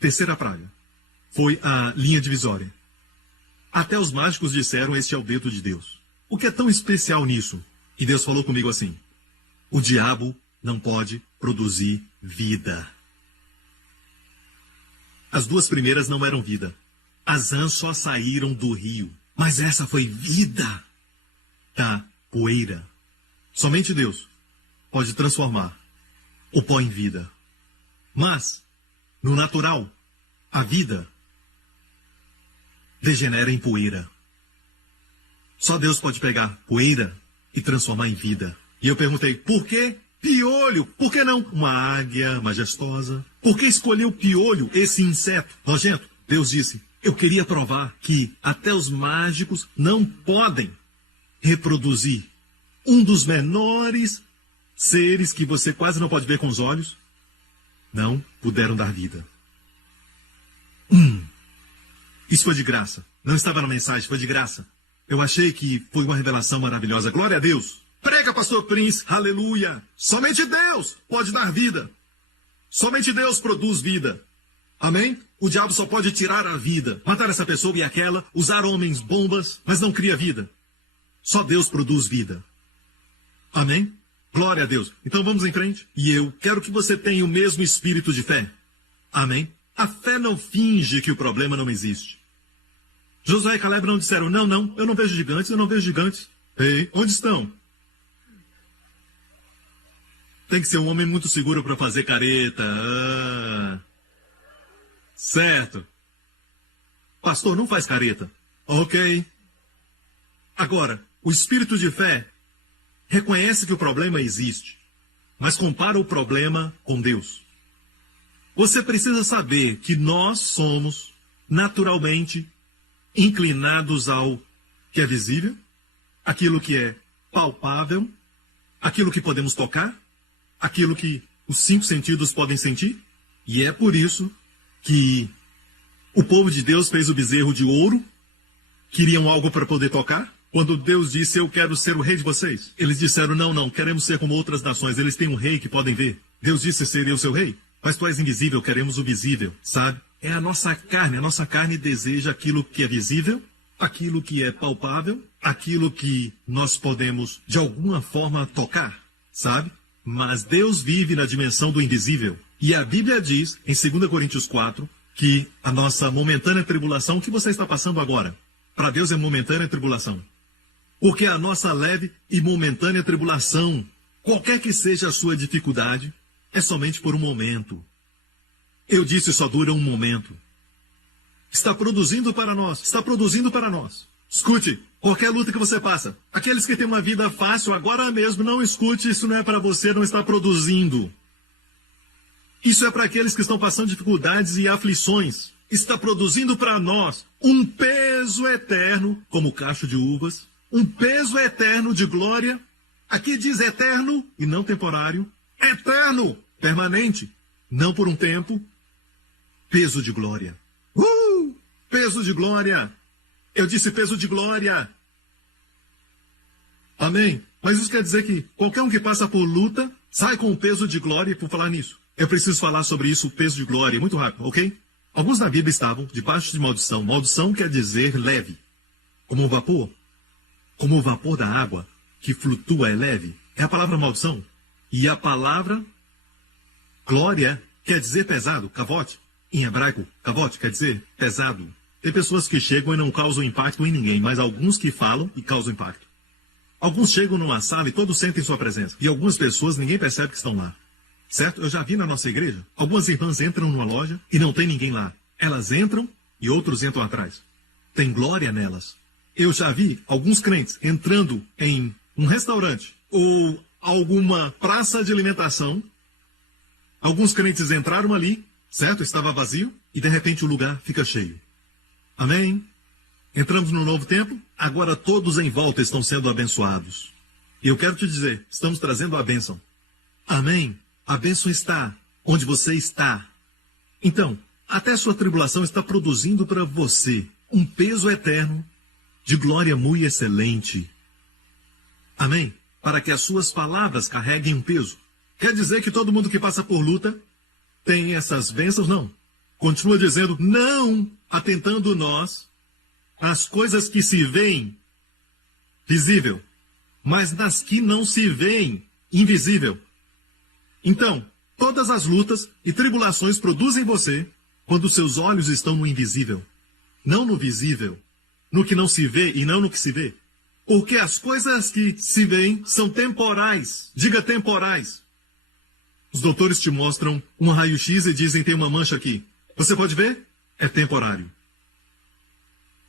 terceira praga foi a linha divisória? Até os mágicos disseram, este é o dedo de Deus. O que é tão especial nisso? E Deus falou comigo assim, o diabo não pode produzir vida. As duas primeiras não eram vida. As rãs só saíram do rio. Mas essa foi vida da poeira. Somente Deus pode transformar o pó em vida. Mas, no natural, a vida degenera em poeira. Só Deus pode pegar poeira e transformar em vida. E eu perguntei, por que piolho? Por que não uma águia majestosa? Por que escolheu piolho, esse inseto nojento? Deus disse, eu queria provar que até os mágicos não podem reproduzir um dos menores seres que você quase não pode ver com os olhos. Não puderam dar vida. Isso foi de graça. Não estava na mensagem, foi de graça. Eu achei que foi uma revelação maravilhosa. Glória a Deus. Prega, pastor Prince. Aleluia. Somente Deus pode dar vida. Somente Deus produz vida. Amém? O diabo só pode tirar a vida, matar essa pessoa e aquela, usar homens bombas, mas não cria vida. Só Deus produz vida. Amém? Glória a Deus. Então vamos em frente. E eu quero que você tenha o mesmo espírito de fé. Amém? A fé não finge que o problema não existe. Josué e Caleb não disseram, não, eu não vejo gigantes, eu não vejo gigantes. Ei, onde estão? Tem que ser um homem muito seguro para fazer careta. Certo. Pastor, não faz careta. Ok. Agora, o espírito de fé reconhece que o problema existe, mas compara o problema com Deus. Você precisa saber que nós somos naturalmente inclinados ao que é visível, aquilo que é palpável, aquilo que podemos tocar, aquilo que os 5 sentidos podem sentir. E é por isso que o povo de Deus fez o bezerro de ouro, queriam algo para poder tocar. Quando Deus disse, eu quero ser o rei de vocês, eles disseram, não, queremos ser como outras nações, eles têm um rei que podem ver. Deus disse, seria o seu rei? Mas tu és invisível, queremos o visível, sabe? É a nossa carne deseja aquilo que é visível, aquilo que é palpável, aquilo que nós podemos, de alguma forma, tocar, sabe? Mas Deus vive na dimensão do invisível. E a Bíblia diz, em 2 Coríntios 4, que a nossa momentânea tribulação, o que você está passando agora, para Deus é momentânea tribulação. Porque a nossa leve e momentânea tribulação, qualquer que seja a sua dificuldade, é somente por um momento. Eu disse, só dura um momento. Está produzindo para nós, está produzindo para nós. Escute, qualquer luta que você passa, aqueles que têm uma vida fácil, agora mesmo, não escute, isso não é para você, não está produzindo. Isso é para aqueles que estão passando dificuldades e aflições. Está produzindo para nós um peso eterno, como cacho de uvas, um peso eterno de glória. Aqui diz eterno e não temporário. Eterno, permanente, não por um tempo. Peso de glória. Peso de glória. Eu disse peso de glória. Amém? Mas isso quer dizer que qualquer um que passa por luta sai com o peso de glória. E por falar nisso, eu preciso falar sobre isso, o peso de glória, muito rápido, ok? Alguns na Bíblia estavam debaixo de maldição. Maldição quer dizer leve, como o vapor. Como o vapor da água que flutua é leve. É a palavra maldição. E a palavra glória quer dizer pesado, cavote. Em hebraico, cavote quer dizer pesado. Tem pessoas que chegam e não causam impacto em ninguém, mas alguns que falam e causam impacto. Alguns chegam numa sala e todos sentem sua presença. E algumas pessoas ninguém percebe que estão lá. Certo? Eu já vi na nossa igreja. Algumas irmãs entram numa loja e não tem ninguém lá. Elas entram e outros entram atrás. Tem glória nelas. Eu já vi alguns crentes entrando em um restaurante ou alguma praça de alimentação. Alguns crentes entraram ali, certo? Estava vazio e de repente o lugar fica cheio. Amém? Entramos no novo templo, agora todos em volta estão sendo abençoados. E eu quero te dizer, estamos trazendo a bênção. Amém? A bênção está onde você está. Então, até sua tribulação está produzindo para você um peso eterno de glória muito excelente. Amém? Para que as suas palavras carreguem um peso. Quer dizer que todo mundo que passa por luta tem essas bênçãos? Não. Continua dizendo, não atentando nós às coisas que se veem visível, mas nas que não se veem invisível. Então, todas as lutas e tribulações produzem você quando seus olhos estão no invisível, não no visível, no que não se vê e não no que se vê. Porque as coisas que se veem são temporais. Diga temporais. Os doutores te mostram um raio-x e dizem tem uma mancha aqui. Você pode ver? É temporário.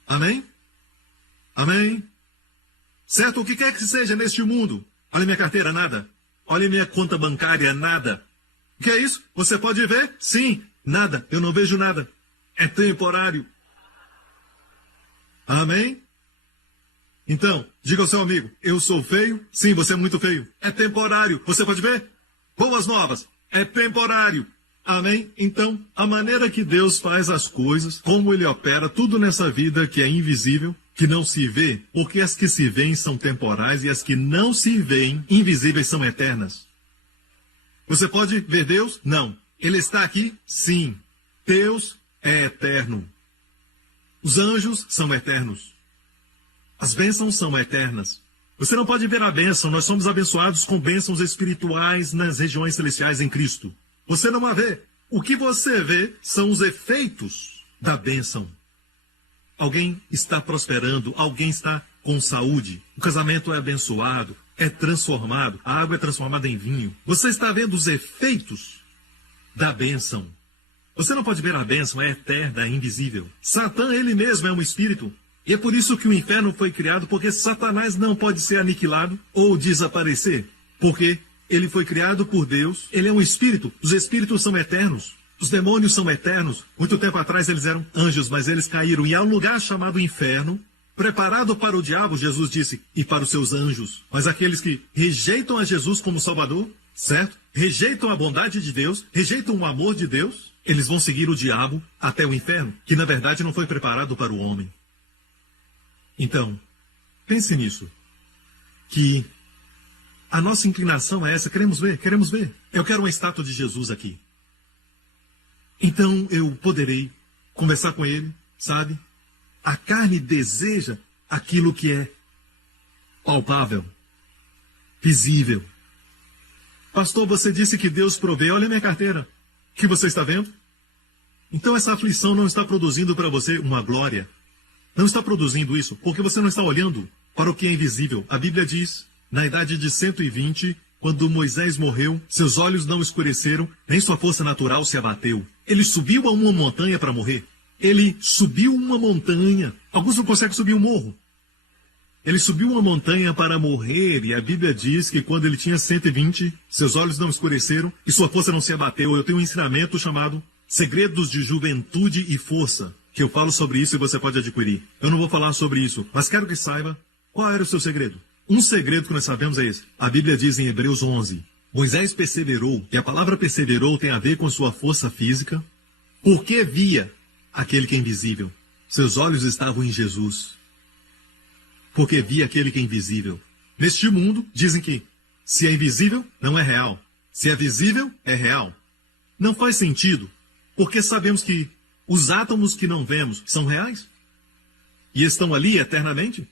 Amém? Amém? Certo? O que quer que seja neste mundo. Olha minha carteira, nada. Olha minha conta bancária, nada. O que é isso? Você pode ver? Sim, nada. Eu não vejo nada. É temporário. Amém? Então, diga ao seu amigo, eu sou feio? Sim, você é muito feio. É temporário. Você pode ver? Boas novas. É temporário. Amém? Então, a maneira que Deus faz as coisas, como Ele opera tudo nessa vida que é invisível, que não se vê, porque as que se veem são temporais e as que não se veem, invisíveis, são eternas. Você pode ver Deus? Não. Ele está aqui? Sim. Deus é eterno. Os anjos são eternos. As bênçãos são eternas. Você não pode ver a bênção, nós somos abençoados com bênçãos espirituais nas regiões celestiais em Cristo. Você não a vê, O que você vê são os efeitos da bênção. Alguém está prosperando, alguém está com saúde, o casamento é abençoado, é transformado, a água é transformada em vinho. Você está vendo os efeitos da bênção. Você não pode ver a bênção, é eterna, é invisível. Satã, ele mesmo é um espírito. E é por isso que o inferno foi criado, porque Satanás não pode ser aniquilado ou desaparecer. Porque ele foi criado por Deus, ele é um espírito, os espíritos são eternos. Os demônios são eternos. Muito tempo atrás eles eram anjos, mas eles caíram. E há um lugar chamado inferno, preparado para o diabo, Jesus disse, e para os seus anjos. Mas aqueles que rejeitam a Jesus como Salvador, certo? Rejeitam a bondade de Deus, rejeitam o amor de Deus, eles vão seguir o diabo até o inferno, que na verdade não foi preparado para o homem. Então, pense nisso. Que a nossa inclinação é essa, queremos ver, queremos ver. Eu quero uma estátua de Jesus aqui. Então eu poderei conversar com ele, sabe? A carne deseja aquilo que é palpável, visível. Pastor, você disse que Deus provê. Olha a minha carteira. O que você está vendo? Então essa aflição não está produzindo para você uma glória. Não está produzindo isso porque você não está olhando para o que é invisível. A Bíblia diz, na idade de 120, quando Moisés morreu, seus olhos não escureceram, nem sua força natural se abateu. Ele subiu a uma montanha para morrer. Ele subiu uma montanha. Alguns não conseguem subir um morro. Ele subiu uma montanha para morrer, e a Bíblia diz que quando ele tinha 120, seus olhos não escureceram e sua força não se abateu. Eu tenho um ensinamento chamado Segredos de Juventude e Força, que eu falo sobre isso e você pode adquirir. Eu não vou falar sobre isso, mas quero que saiba qual era o seu segredo. Um segredo que nós sabemos é esse. A Bíblia diz em Hebreus 11, Moisés perseverou, e a palavra perseverou tem a ver com sua força física, porque via aquele que é invisível. Seus olhos estavam em Jesus, porque via aquele que é invisível. Neste mundo, dizem que se é invisível, não é real. Se é visível, é real. Não faz sentido, porque sabemos que os átomos que não vemos são reais e estão ali eternamente.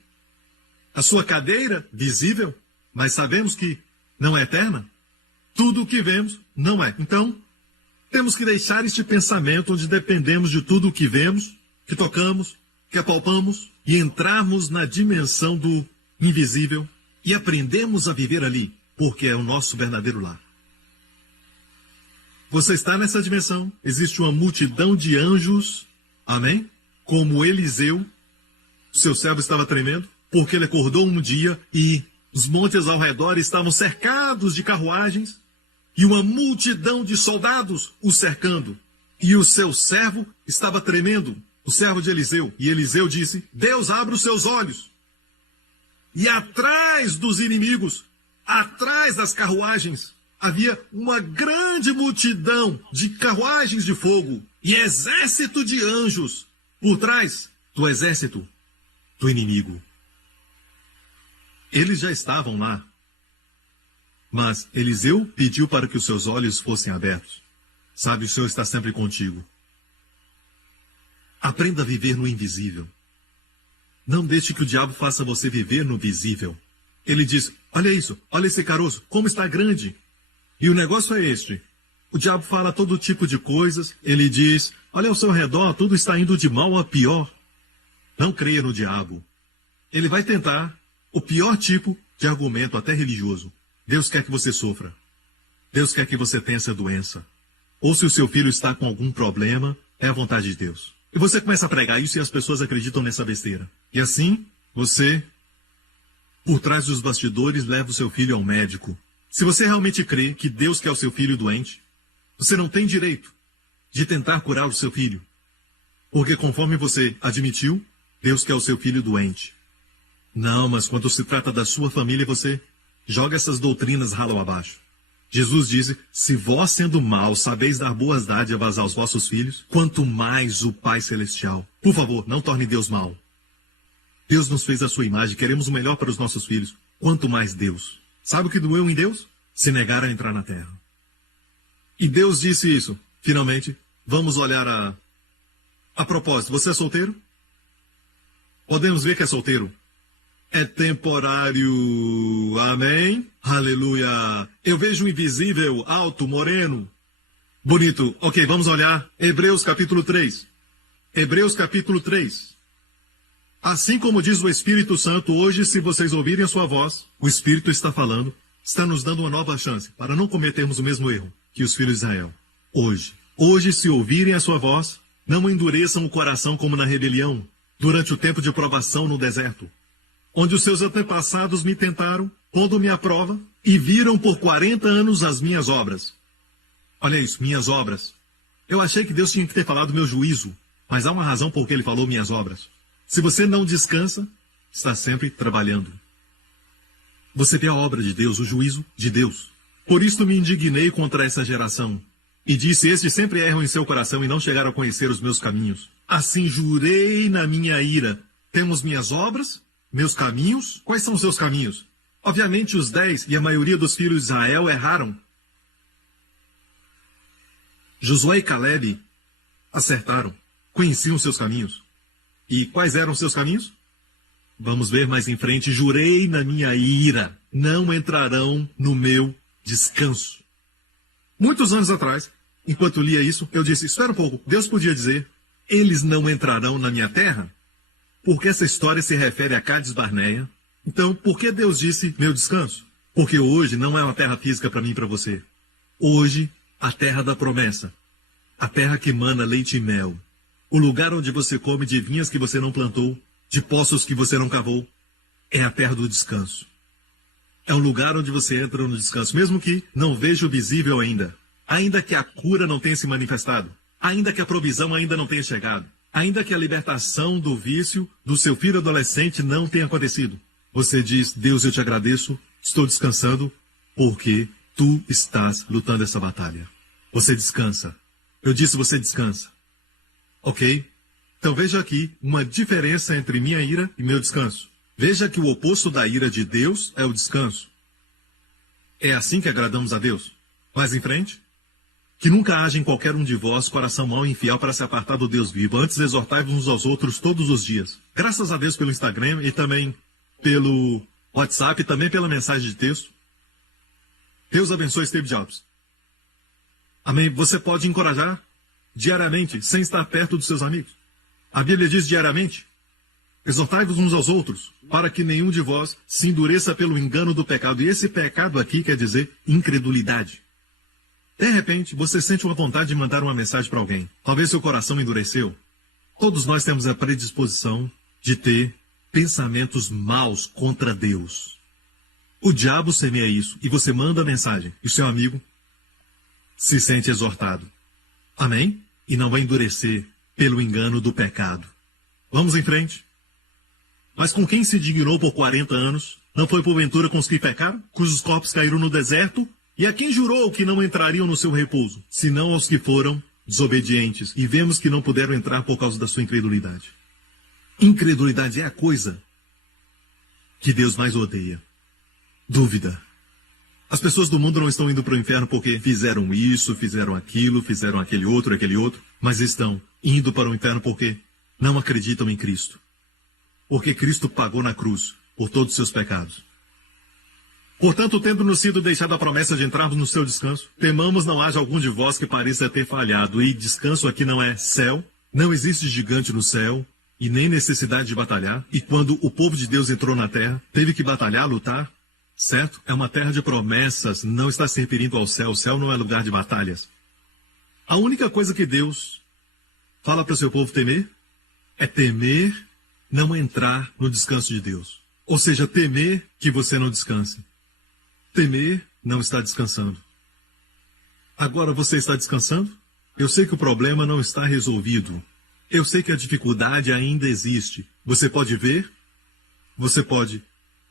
A sua cadeira, visível, mas sabemos que não é eterna. Tudo o que vemos não é. Então, temos que deixar este pensamento onde dependemos de tudo o que vemos, que tocamos, que apalpamos, e entrarmos na dimensão do invisível e aprendemos a viver ali, porque é o nosso verdadeiro lar. Você está nessa dimensão, existe uma multidão de anjos, amém? Como Eliseu, seu servo estava tremendo, porque ele acordou um dia e os montes ao redor estavam cercados de carruagens e uma multidão de soldados o cercando. E o seu servo estava tremendo, o servo de Eliseu. E Eliseu disse, Deus abre os seus olhos. E atrás dos inimigos, atrás das carruagens, havia uma grande multidão de carruagens de fogo e exército de anjos por trás do exército do inimigo. Eles já estavam lá, mas Eliseu pediu para que os seus olhos fossem abertos. Sabe, o Senhor está sempre contigo. Aprenda a viver no invisível. Não deixe que o diabo faça você viver no visível. Ele diz, olha isso, olha esse caroço, como está grande. E o negócio é este. O diabo fala todo tipo de coisas. Ele diz, olha ao seu redor, tudo está indo de mal a pior. Não creia no diabo. Ele vai tentar o pior tipo de argumento, até religioso. Deus quer que você sofra. Deus quer que você tenha essa doença. Ou se o seu filho está com algum problema, é a vontade de Deus. E você começa a pregar isso e as pessoas acreditam nessa besteira. E assim, você, por trás dos bastidores, leva o seu filho ao médico. Se você realmente crê que Deus quer o seu filho doente, você não tem direito de tentar curar o seu filho. Porque conforme você admitiu, Deus quer o seu filho doente. Não, mas quando se trata da sua família, você joga essas doutrinas ralo abaixo. Jesus diz, se vós sendo maus sabeis dar boas dádivas aos vossos filhos, quanto mais o Pai Celestial. Por favor, não torne Deus mau. Deus nos fez a sua imagem, queremos o melhor para os nossos filhos. Quanto mais Deus. Sabe o que doeu em Deus? Se negar a entrar na terra. E Deus disse isso. Finalmente, vamos olhar a propósito. Você é solteiro? Podemos ver que é solteiro. É temporário. Amém? Aleluia. Eu vejo um invisível, alto, moreno, Bonito. Ok, vamos olhar Hebreus capítulo 3. Hebreus capítulo 3. Assim como diz o Espírito Santo, hoje, se vocês ouvirem a sua voz, o Espírito está falando, está nos dando uma nova chance para não cometermos o mesmo erro que os filhos de Israel. Hoje, se ouvirem a sua voz, não endureçam o coração como na rebelião, durante o tempo de provação no deserto, onde os seus antepassados me tentaram, pondo-me à prova, e viram por 40 anos as minhas obras. Olha isso, minhas obras. Eu achei que Deus tinha que ter falado meu juízo, mas há uma razão por que ele falou minhas obras. Se você não descansa, está sempre trabalhando. Você vê a obra de Deus, o juízo de Deus. Por isso me indignei contra essa geração. E disse, estes sempre erram em seu coração e não chegaram a conhecer os meus caminhos. Assim jurei na minha ira. Temos minhas obras, meus caminhos. Quais são os seus caminhos? Obviamente os 10 e a maioria dos filhos de Israel erraram. Josué e Caleb acertaram, conheciam seus caminhos. E quais eram seus caminhos? Vamos ver mais em frente. Jurei na minha ira, não entrarão no meu descanso. Muitos anos atrás, enquanto lia isso, eu disse, espera um pouco, Deus podia dizer, eles não entrarão na minha terra? Porque essa história se refere a Cádiz Barneia. Então, por que Deus disse meu descanso? Porque hoje não é uma terra física para mim e para você. Hoje, a terra da promessa. A terra que mana leite e mel. O lugar onde você come de vinhas que você não plantou, de poços que você não cavou, é a terra do descanso. É um lugar onde você entra no descanso, mesmo que não veja o visível ainda. Ainda que a cura não tenha se manifestado. Ainda que a provisão ainda não tenha chegado. Ainda que a libertação do vício do seu filho adolescente não tenha acontecido. Você diz, Deus, eu te agradeço, estou descansando, porque tu estás lutando essa batalha. Você descansa. Eu disse, você descansa. Ok? Então veja aqui uma diferença entre minha ira e meu descanso. Veja que o oposto da ira de Deus é o descanso. É assim que agradamos a Deus. Mais em frente. Que nunca haja em qualquer um de vós coração mau e infiel para se apartar do Deus vivo. Antes exortai-vos uns aos outros todos os dias. Graças a Deus pelo Instagram e também pelo WhatsApp e também pela mensagem de texto. Deus abençoe Steve Jobs. Amém? Você pode encorajar diariamente, sem estar perto dos seus amigos. A Bíblia diz diariamente, exortai-vos uns aos outros, para que nenhum de vós se endureça pelo engano do pecado. E esse pecado aqui quer dizer incredulidade. De repente, você sente uma vontade de mandar uma mensagem para alguém. Talvez seu coração endureceu. Todos nós temos a predisposição de ter pensamentos maus contra Deus. O diabo semeia isso, e você manda a mensagem, e o seu amigo se sente exortado. Amém? E não vai endurecer pelo engano do pecado. Vamos em frente. Mas com quem se dignou por 40 anos? Não foi porventura com os que pecaram, cujos corpos caíram no deserto? E a quem jurou que não entrariam no seu repouso, senão aos que foram desobedientes? E vemos que não puderam entrar por causa da sua incredulidade. Incredulidade é a coisa que Deus mais odeia. Dúvida. As pessoas do mundo não estão indo para o inferno porque fizeram isso, fizeram aquilo, fizeram aquele outro, mas estão indo para o inferno porque não acreditam em Cristo. Porque Cristo pagou na cruz por todos os seus pecados. Portanto, tendo-nos sido deixada a promessa de entrarmos no seu descanso, temamos não haja algum de vós que pareça ter falhado. E descanso aqui não é céu, não existe gigante no céu, e nem necessidade de batalhar. E quando o povo de Deus entrou na terra, teve que batalhar, lutar. Certo? É uma terra de promessas, não está se referindo ao céu. O céu não é lugar de batalhas. A única coisa que Deus fala para o seu povo temer é temer não entrar no descanso de Deus. Ou seja, temer que você não descanse. Temer não está descansando. Agora você está descansando? Eu sei que o problema não está resolvido. Eu sei que a dificuldade ainda existe. Você pode ver, você pode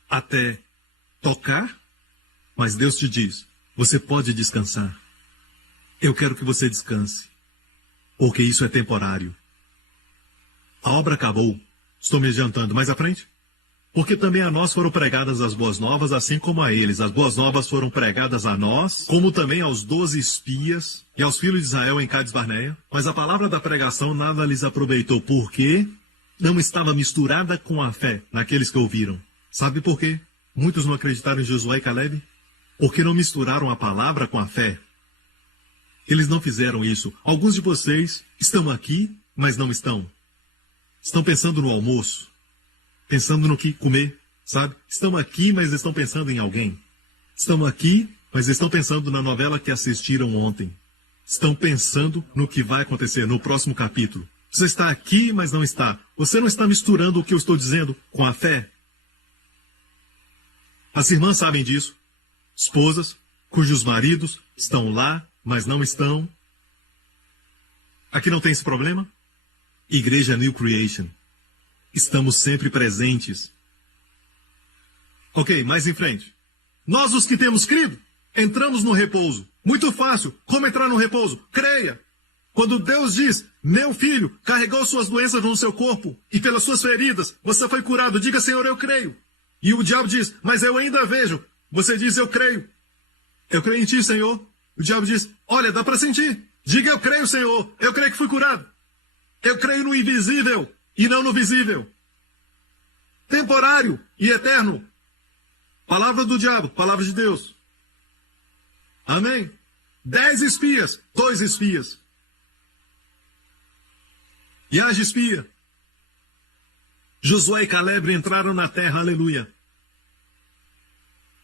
até tocar, mas Deus te diz, você pode descansar. Eu quero que você descanse, porque isso é temporário. A obra acabou. Estou me adiantando mais à frente? Porque também a nós foram pregadas as boas novas, assim como a eles. As boas novas foram pregadas a nós, como também aos 12 espias e aos filhos de Israel em Cádiz Barneia. Mas a palavra da pregação nada lhes aproveitou, porque não estava misturada com a fé naqueles que ouviram. Sabe por quê? Muitos não acreditaram em Josué e Caleb? Porque não misturaram a palavra com a fé. Eles não fizeram isso. Alguns de vocês estão aqui, mas não estão. Estão pensando no almoço, pensando no que comer, sabe? Estão aqui, mas estão pensando em alguém. Estão aqui, mas estão pensando na novela que assistiram ontem. Estão pensando no que vai acontecer no próximo capítulo. Você está aqui, mas não está. Você não está misturando o que eu estou dizendo com a fé. As irmãs sabem disso. Esposas cujos maridos estão lá, mas não estão. Aqui não tem esse problema? Igreja New Creation. Estamos sempre presentes. Ok, mais em frente. Nós, os que temos crido, entramos no repouso. Muito fácil. Como entrar no repouso? Creia. Quando Deus diz, meu filho carregou suas doenças no seu corpo e pelas suas feridas você foi curado, diga, Senhor, eu creio. E o diabo diz, mas eu ainda vejo. Você diz, eu creio. Eu creio em ti, Senhor. O diabo diz, olha, dá para sentir. Diga, eu creio, Senhor. Eu creio que fui curado. Eu creio no invisível e não no visível. Temporário e eterno. Palavra do diabo, palavra de Deus. Amém? 10 espias, 2 espias. E haja espia. Josué e Caleb entraram na terra, aleluia.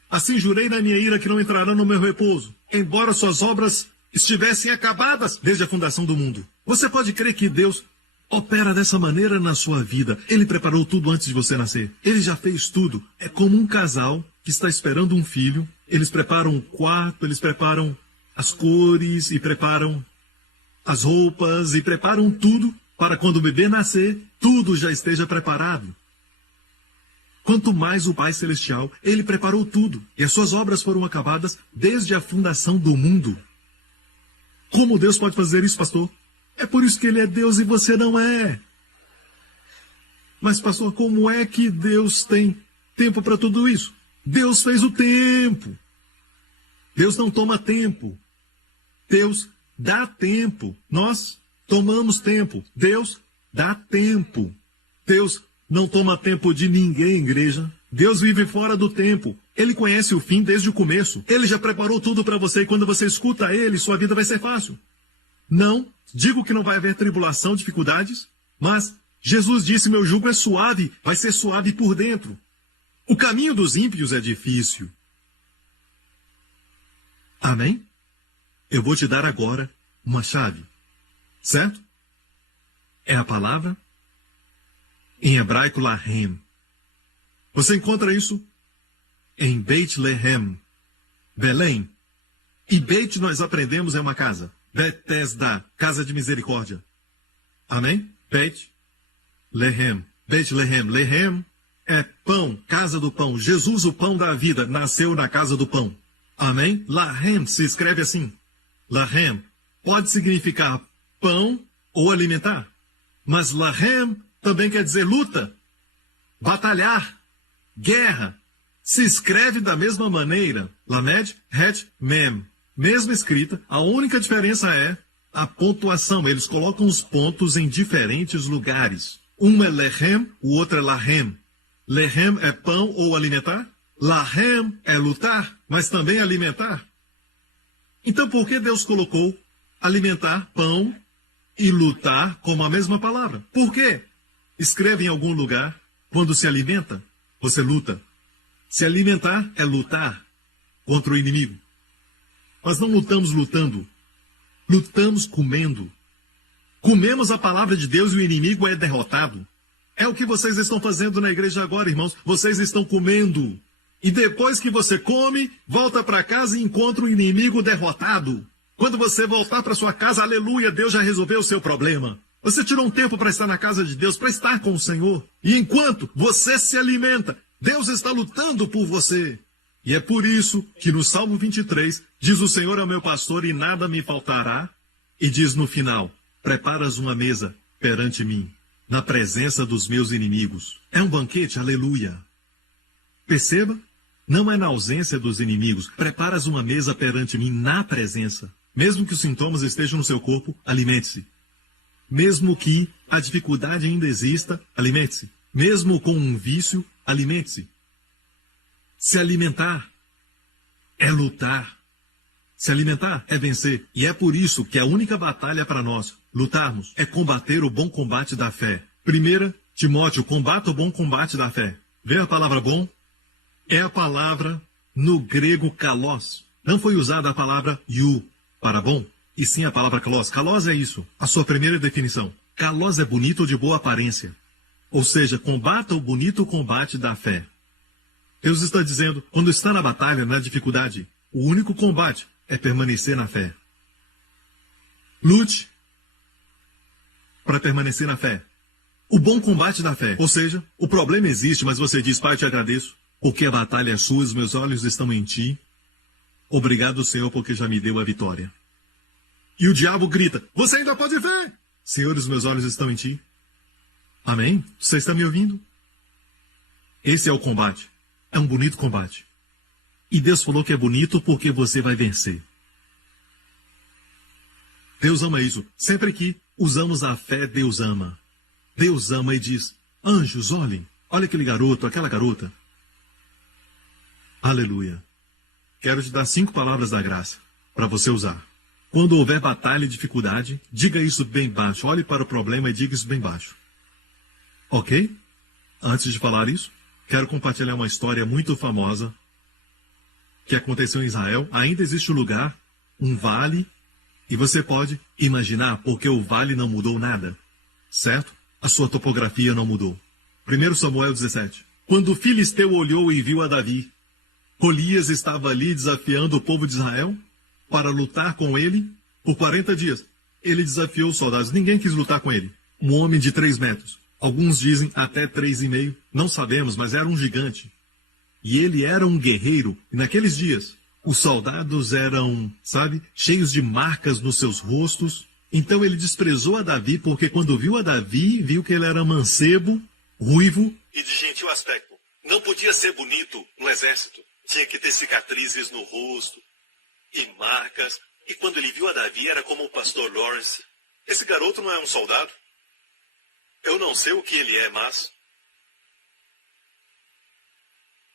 Assim jurei na minha ira que não entrarão no meu repouso, embora suas obras estivessem acabadas desde a fundação do mundo. Você pode crer que Deus opera dessa maneira na sua vida. Ele preparou tudo antes de você nascer. Ele já fez tudo. É como um casal que está esperando um filho. Eles preparam o quarto, eles preparam as cores e preparam as roupas e preparam tudo para quando o bebê nascer, tudo já esteja preparado. Quanto mais o Pai Celestial, Ele preparou tudo. E as suas obras foram acabadas desde a fundação do mundo. Como Deus pode fazer isso, pastor? É por isso que Ele é Deus e você não é. Mas, pastor, como é que Deus tem tempo para tudo isso? Deus fez o tempo. Deus não toma tempo. Deus dá tempo. Nós tomamos tempo. Deus dá tempo. Deus não toma tempo de ninguém, igreja. Deus vive fora do tempo. Ele conhece o fim desde o começo. Ele já preparou tudo para você e quando você escuta Ele, sua vida vai ser fácil. Não digo que não vai haver tribulação, dificuldades, mas Jesus disse, meu jugo é suave, vai ser suave por dentro. O caminho dos ímpios é difícil. Amém? Eu vou te dar agora uma chave. Certo? É a palavra em hebraico Lahem. Você encontra isso em Beit Lehem, Belém. E Beit nós aprendemos é uma casa. Betesda, casa de misericórdia. Amém? Beit Lehem. Beit Lehem. Lehem é pão, casa do pão. Jesus, o pão da vida, nasceu na casa do pão. Amém? Lahem se escreve assim. Lahem pode significar pão ou alimentar. Mas Lahem também quer dizer luta, batalhar, guerra. Se escreve da mesma maneira. Lamed, Het, Mem. Mesma escrita, a única diferença é a pontuação. Eles colocam os pontos em diferentes lugares. Um é Lehem, o outro é Lahem. Lehem é pão ou alimentar. Lahem é lutar, mas também alimentar. Então por que Deus colocou alimentar, pão e lutar como a mesma palavra? Por quê? Escreve em algum lugar, quando se alimenta, você luta. Se alimentar é lutar contra o inimigo. Nós não lutamos lutando, lutamos comendo. Comemos a palavra de Deus e o inimigo é derrotado. É o que vocês estão fazendo na igreja agora, irmãos. Vocês estão comendo. E depois que você come, volta para casa e encontra o inimigo derrotado. Quando você voltar para sua casa, aleluia, Deus já resolveu o seu problema. Você tirou um tempo para estar na casa de Deus, para estar com o Senhor. E enquanto você se alimenta, Deus está lutando por você. E é por isso que no Salmo 23, diz o Senhor é o meu pastor e nada me faltará. E diz no final, preparas uma mesa perante mim, na presença dos meus inimigos. É um banquete, aleluia. Perceba, não é na ausência dos inimigos. Preparas uma mesa perante mim na presença. Mesmo que os sintomas estejam no seu corpo, alimente-se. Mesmo que a dificuldade ainda exista, alimente-se. Mesmo com um vício, alimente-se. Se alimentar é lutar. Se alimentar é vencer. E é por isso que a única batalha para nós lutarmos é combater o bom combate da fé. 1 Timóteo, combata o bom combate da fé. Vê a palavra bom? É a palavra no grego kalos. Não foi usada a palavra iu para bom, e sim a palavra kalos. Kalos é isso, a sua primeira definição. Kalos é bonito ou de boa aparência. Ou seja, combata o bonito combate da fé. Deus está dizendo, quando está na batalha, na dificuldade, o único combate é permanecer na fé. Lute para permanecer na fé. O bom combate da fé. Ou seja, o problema existe, mas você diz, Pai, eu te agradeço, porque a batalha é sua, os meus olhos estão em ti. Obrigado, Senhor, porque já me deu a vitória. E o diabo grita, você ainda pode ver. Senhor, os meus olhos estão em ti. Amém? Você está me ouvindo? Esse é o combate. É um bonito combate. E Deus falou que é bonito porque você vai vencer. Deus ama isso. Sempre que usamos a fé, Deus ama. Deus ama e diz, anjos, olhem. Olha aquele garoto, aquela garota. Aleluia. Quero te dar 5 palavras da graça para você usar. Quando houver batalha e dificuldade, diga isso bem baixo. Olhe para o problema e diga isso bem baixo. Ok? Antes de falar isso, quero compartilhar uma história muito famosa que aconteceu em Israel. Ainda existe um lugar, um vale, e você pode imaginar porque o vale não mudou nada. Certo? A sua topografia não mudou. 1 Samuel 17. Quando o filisteu olhou e viu a Davi, Golias estava ali desafiando o povo de Israel para lutar com ele por 40 dias. Ele desafiou os soldados. Ninguém quis lutar com ele. Um homem de 3 metros. Alguns dizem até 3,5. Não sabemos, mas era um gigante. E ele era um guerreiro. E naqueles dias, os soldados eram, cheios de marcas nos seus rostos. Então ele desprezou a Davi, porque quando viu a Davi, viu que ele era mancebo, ruivo e de gentil aspecto. Não podia ser bonito no exército. Tinha que ter cicatrizes no rosto e marcas. E quando ele viu a Davi, era como o pastor Lawrence. Esse garoto não é um soldado? Eu não sei o que ele é, mas...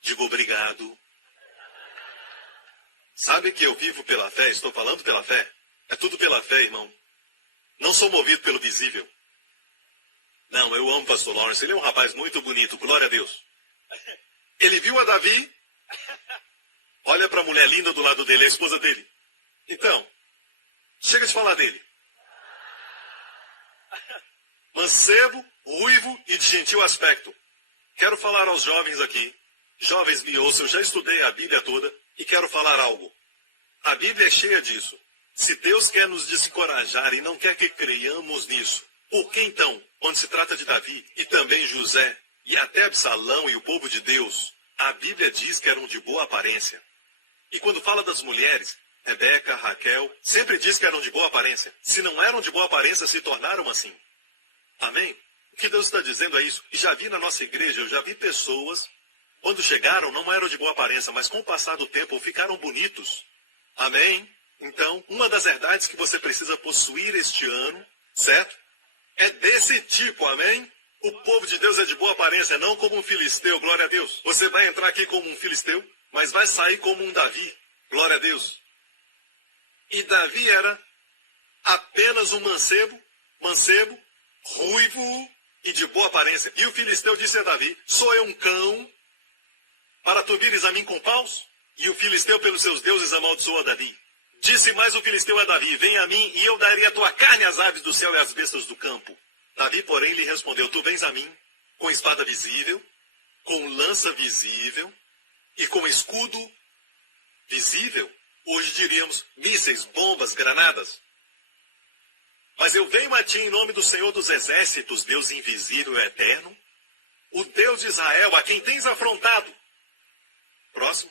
digo obrigado. Sabe que eu vivo pela fé? Estou falando pela fé? É tudo pela fé, irmão. Não sou movido pelo visível. Não, eu amo o pastor Lawrence. Ele é um rapaz muito bonito, glória a Deus. Ele viu a Davi. Olha para a mulher linda do lado dele, a esposa dele. Então, chega de falar dele. Mancebo, ruivo e de gentil aspecto. Quero falar aos jovens aqui. Jovens, me ouçam, eu já estudei a Bíblia toda e quero falar algo. A Bíblia é cheia disso. Se Deus quer nos desencorajar e não quer que creiamos nisso, por que então, quando se trata de Davi e também José e até Absalão e o povo de Deus, a Bíblia diz que eram de boa aparência? E quando fala das mulheres, Rebeca, Raquel, sempre diz que eram de boa aparência. Se não eram de boa aparência, se tornaram assim. Amém? O que Deus está dizendo é isso. E já vi na nossa igreja, eu já vi pessoas, quando chegaram, não eram de boa aparência, mas com o passar do tempo ficaram bonitos. Amém? Então, uma das verdades que você precisa possuir este ano, certo? É desse tipo, amém? O povo de Deus é de boa aparência, não como um filisteu, glória a Deus. Você vai entrar aqui como um filisteu, mas vai sair como um Davi, glória a Deus. E Davi era apenas um mancebo, ruivo e de boa aparência. E o filisteu disse a Davi, sou eu um cão para tu vires a mim com paus? E o filisteu pelos seus deuses amaldiçoou a Davi. Disse mais o filisteu a Davi, vem a mim e eu darei a tua carne às aves do céu e às bestas do campo. Davi, porém, lhe respondeu, tu vens a mim com espada visível, com lança visível e com escudo visível. Hoje diríamos mísseis, bombas, granadas. Mas eu venho a ti em nome do Senhor dos Exércitos, Deus invisível e eterno, o Deus de Israel, a quem tens afrontado. Próximo.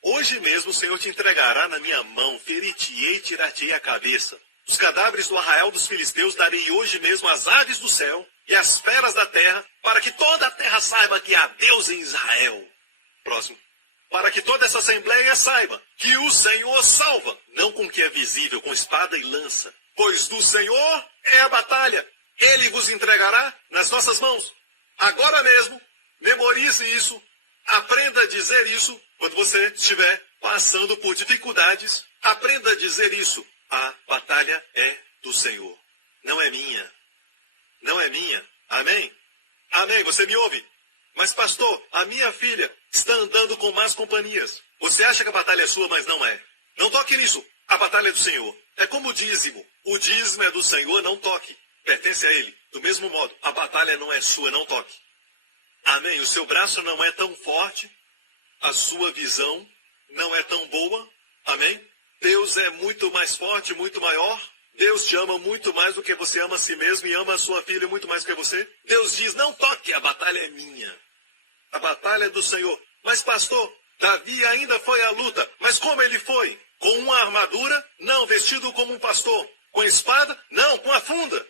Hoje mesmo o Senhor te entregará na minha mão, ferir-te-ei e tirar-te-ei a cabeça. Os cadáveres do arraial dos filisteus darei hoje mesmo às aves do céu e às feras da terra, para que toda a terra saiba que há Deus em Israel. Próximo. Para que toda essa assembleia saiba que o Senhor salva, não com o que é visível, com espada e lança. Pois do Senhor é a batalha. Ele vos entregará nas nossas mãos. Agora mesmo, memorize isso, aprenda a dizer isso quando você estiver passando por dificuldades Aprenda a dizer isso. A batalha é do Senhor. Não é minha. Não é minha. Amém? Amém. Você me ouve? Mas, pastor, a minha filha está andando com más companhias. Você acha que a batalha é sua, mas não é. Não toque nisso. A batalha é do Senhor. É como o dízimo. O dízimo é do Senhor, não toque. Pertence a Ele. Do mesmo modo, a batalha não é sua, não toque. Amém? O seu braço não é tão forte. A sua visão não é tão boa. Amém? Deus é muito mais forte, muito maior. Deus te ama muito mais do que você ama a si mesmo e ama a sua filha muito mais do que você. Deus diz, não toque, a batalha é minha. A batalha é do Senhor. Mas, pastor, Davi ainda foi à luta. Mas como ele foi? Com uma armadura? Não, vestido como um pastor. Com espada? Não, com a funda.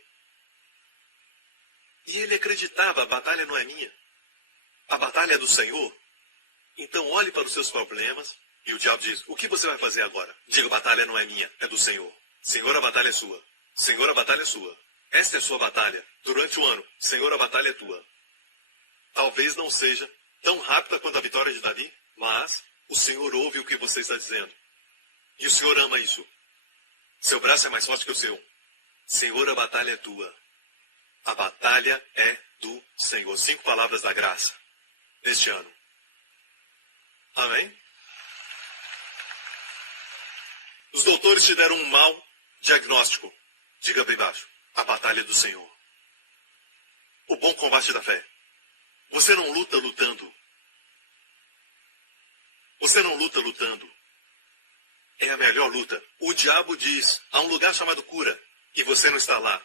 E ele acreditava, a batalha não é minha. A batalha é do Senhor. Então olhe para os seus problemas. E o diabo diz, o que você vai fazer agora? Diga, a batalha não é minha, é do Senhor. Senhor, a batalha é sua. Senhor, a batalha é sua. Esta é a sua batalha. Durante o ano, Senhor, a batalha é tua. Talvez não seja tão rápida quanto a vitória de Davi, mas o Senhor ouve o que você está dizendo. E o Senhor ama isso. Seu braço é mais forte que o seu. Senhor, a batalha é tua. A batalha é do Senhor. 5 palavras da graça neste ano. Amém? Os doutores te deram um mau diagnóstico. Diga bem baixo. A batalha é do Senhor. O bom combate da fé. Você não luta lutando. Você não luta lutando. É a melhor luta. O diabo diz, há um lugar chamado cura, e você não está lá.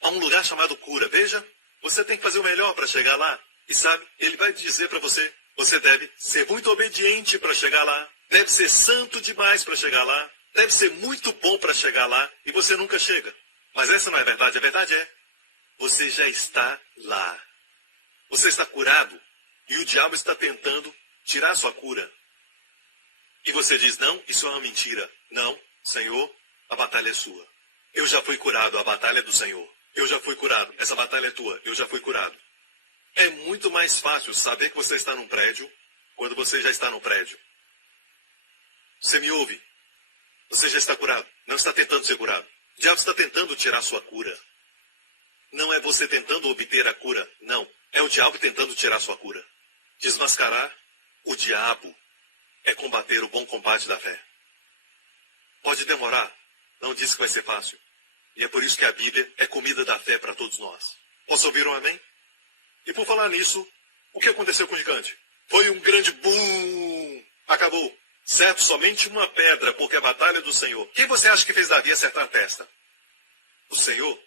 Há um lugar chamado cura. Veja, você tem que fazer o melhor para chegar lá. E sabe, ele vai dizer para você, você deve ser muito obediente para chegar lá. Deve ser santo demais para chegar lá. Deve ser muito bom para chegar lá. E você nunca chega. Mas essa não é a verdade. A verdade é, você já está lá. Você está curado. E o diabo está tentando tirar a sua cura. E você diz, não, isso é uma mentira. Não, Senhor, a batalha é sua. Eu já fui curado, a batalha é do Senhor. Eu já fui curado, essa batalha é tua, eu já fui curado. É muito mais fácil saber que você está num prédio quando você já está no prédio. Você me ouve? Você já está curado, não está tentando ser curado. O diabo está tentando tirar sua cura. Não é você tentando obter a cura, não. É o diabo tentando tirar sua cura. Desmascarar o diabo é combater o bom combate da fé. Pode demorar, não disse que vai ser fácil. E é por isso que a Bíblia é comida da fé para todos nós. Posso ouvir um amém? E por falar nisso, o que aconteceu com o gigante? Foi um grande boom! Acabou. Certo, somente uma pedra, porque a batalha é do Senhor. Quem você acha que fez Davi acertar a testa? O Senhor.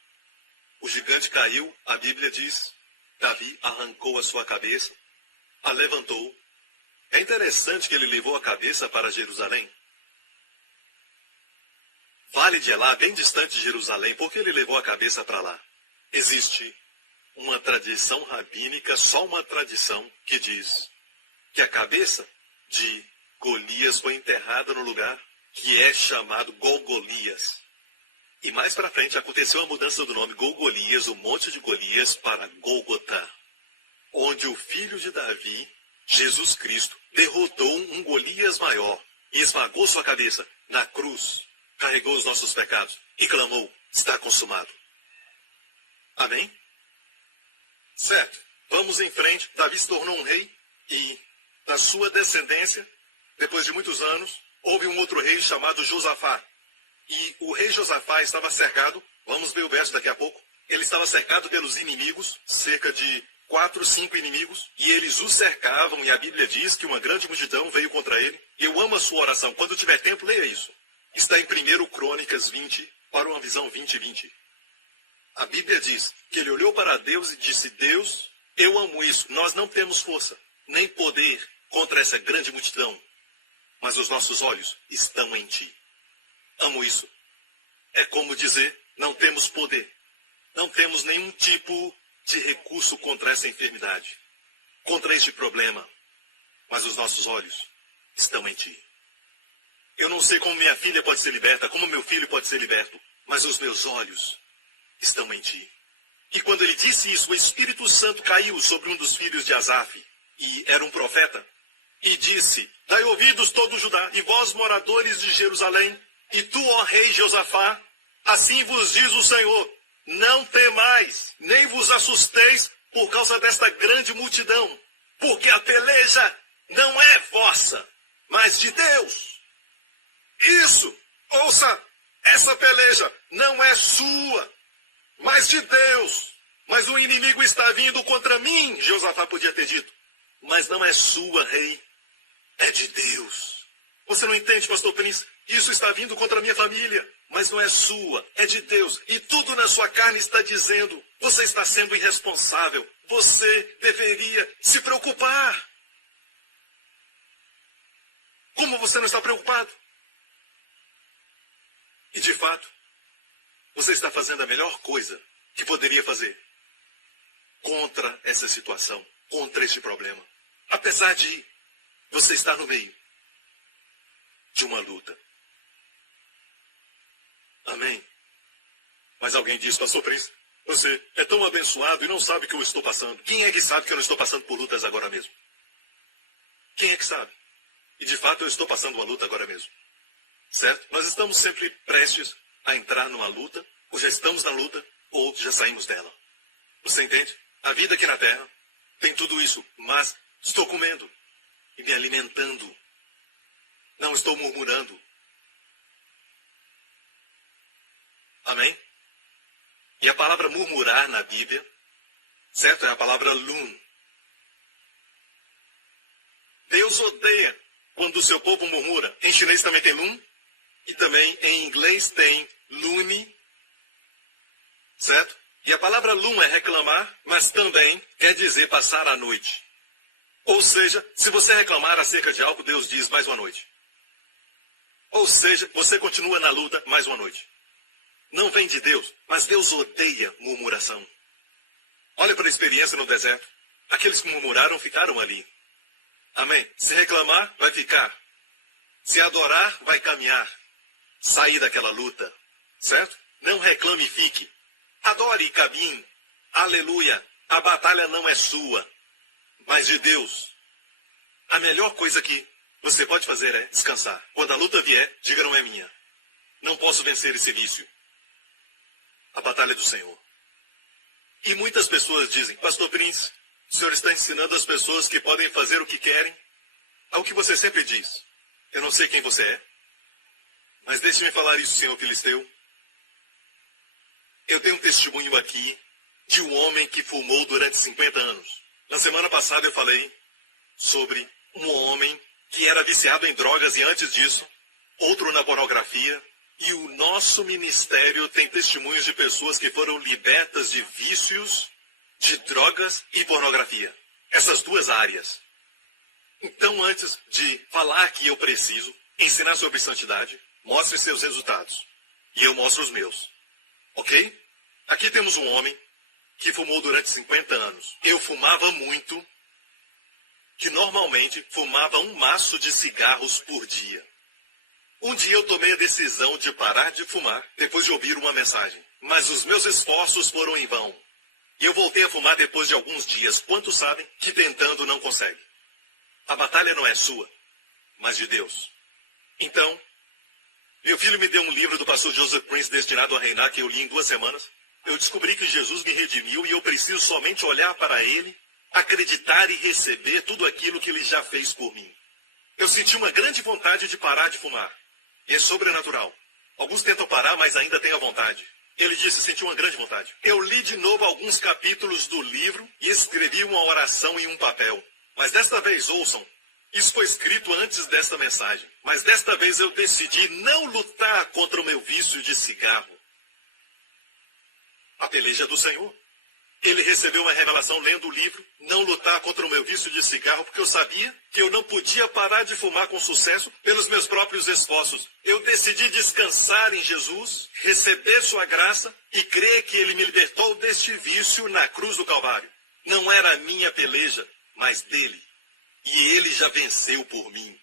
O gigante caiu, a Bíblia diz, Davi arrancou a sua cabeça, a levantou. É interessante que ele levou a cabeça para Jerusalém. Vale de Elá, bem distante de Jerusalém, porque ele levou a cabeça para lá. Existe uma tradição rabínica, só uma tradição, que diz que a cabeça de Golias foi enterrada no lugar que é chamado Golgolias. E mais para frente aconteceu a mudança do nome Golgolias, o Monte de Golias, para Gólgota, onde o filho de Davi, Jesus Cristo, derrotou um Golias maior e esmagou sua cabeça na cruz, carregou os nossos pecados e clamou, está consumado. Amém? Certo, vamos em frente. Davi se tornou um rei e, na sua descendência, depois de muitos anos, houve um outro rei chamado Josafá. E o rei Josafá estava cercado, vamos ver o verso daqui a pouco, ele estava cercado pelos inimigos, cerca de 4, 5 inimigos, e eles o cercavam, e a Bíblia diz que uma grande multidão veio contra ele. Eu amo a sua oração, quando tiver tempo, leia isso. Está em 1 Crônicas 20, para uma visão 20:20. A Bíblia diz que ele olhou para Deus e disse, Deus, eu amo isso, nós não temos força, nem poder contra essa grande multidão, mas os nossos olhos estão em ti. Amo isso. É como dizer, não temos poder, não temos nenhum tipo de recurso contra essa enfermidade, contra este problema, mas os nossos olhos estão em ti. Eu não sei como minha filha pode ser liberta, como meu filho pode ser liberto, mas os meus olhos estão em ti. E quando ele disse isso, o Espírito Santo caiu sobre um dos filhos de Asaf, e era um profeta. e disse: Dai ouvidos todo Judá, e vós, moradores de Jerusalém, e tu, ó rei Josafá, assim vos diz o Senhor: não temais, nem vos assusteis por causa desta grande multidão, porque a peleja não é vossa, mas de Deus. Isso, ouça, essa peleja não é sua, mas de Deus. Mas o inimigo está vindo contra mim, Josafá podia ter dito. Mas não é sua, rei, é de Deus. Você não entende, pastor Príncipe? Isso está vindo contra a minha família, mas não é sua, é de Deus. E tudo na sua carne está dizendo: você está sendo irresponsável, você deveria se preocupar. Como você não está preocupado? E de fato, você está fazendo a melhor coisa que poderia fazer contra essa situação, contra este problema. Apesar de você estar no meio de uma luta. Amém? Mas alguém diz: pastor Príncipe, você é tão abençoado e não sabe o que eu estou passando. Quem é que sabe que eu não estou passando por lutas agora mesmo? Quem é que sabe? E de fato eu estou passando uma luta agora mesmo. Certo? Nós estamos sempre prestes a entrar numa luta, ou já estamos na luta, ou já saímos dela. Você entende? A vida aqui na Terra tem tudo isso, mas estou comendo e me alimentando. Não estou murmurando. Amém? E a palavra murmurar na Bíblia, certo? É a palavra lum. Deus odeia quando o seu povo murmura. Em chinês também tem lum. E também em inglês tem lune. Certo? E a palavra lum é reclamar, mas também quer dizer passar a noite. Ou seja, se você reclamar acerca de algo, Deus diz: mais uma noite. Ou seja, você continua na luta mais uma noite. Não vem de Deus, mas Deus odeia murmuração. Olha para a experiência no deserto. Aqueles que murmuraram ficaram ali. Amém? Se reclamar, vai ficar. Se adorar, vai caminhar. Sair daquela luta. Certo? Não reclame e fique. Adore e caminhe. Aleluia. A batalha não é sua, mas de Deus. A melhor coisa que você pode fazer é descansar. Quando a luta vier, diga: não é minha. Não posso vencer esse vício. A batalha é do Senhor. E muitas pessoas dizem: pastor Prince, o senhor está ensinando as pessoas que podem fazer o que querem. É o que você sempre diz. Eu não sei quem você é, mas deixe-me falar isso, senhor Filisteu. Eu tenho um testemunho aqui de um homem que fumou durante 50 anos. Na semana passada eu falei sobre um homem que era viciado em drogas e antes disso, outro na pornografia. E o nosso ministério tem testemunhos de pessoas que foram libertas de vícios, de drogas e pornografia. Essas duas áreas. Então, antes de falar que eu preciso ensinar sobre santidade, mostre seus resultados. E eu mostro os meus. Ok? Aqui temos um homem que fumou durante 50 anos. Eu fumava muito, que normalmente fumava um maço de cigarros por dia. Um dia eu tomei a decisão de parar de fumar, depois de ouvir uma mensagem. Mas os meus esforços foram em vão. E eu voltei a fumar depois de alguns dias. Quantos sabem que tentando não consegue? A batalha não é sua, mas de Deus. Então, meu filho me deu um livro do pastor Joseph Prince, Destinado a Reinar, que eu li em 2 semanas. Eu descobri que Jesus me redimiu e eu preciso somente olhar para Ele, acreditar e receber tudo aquilo que Ele já fez por mim. Eu senti uma grande vontade de parar de fumar. E é sobrenatural. Alguns tentam parar, mas ainda têm a vontade. Ele disse: senti uma grande vontade. Eu li de novo alguns capítulos do livro e escrevi uma oração em um papel. Mas desta vez, ouçam, isso foi escrito antes desta mensagem. Mas desta vez eu decidi não lutar contra o meu vício de cigarro. A peleja do Senhor. Ele recebeu uma revelação lendo o livro, não lutar contra o meu vício de cigarro, porque eu sabia que eu não podia parar de fumar com sucesso pelos meus próprios esforços. Eu decidi descansar em Jesus, receber sua graça e crer que Ele me libertou deste vício na cruz do Calvário. Não era a minha peleja, mas dele. E Ele já venceu por mim.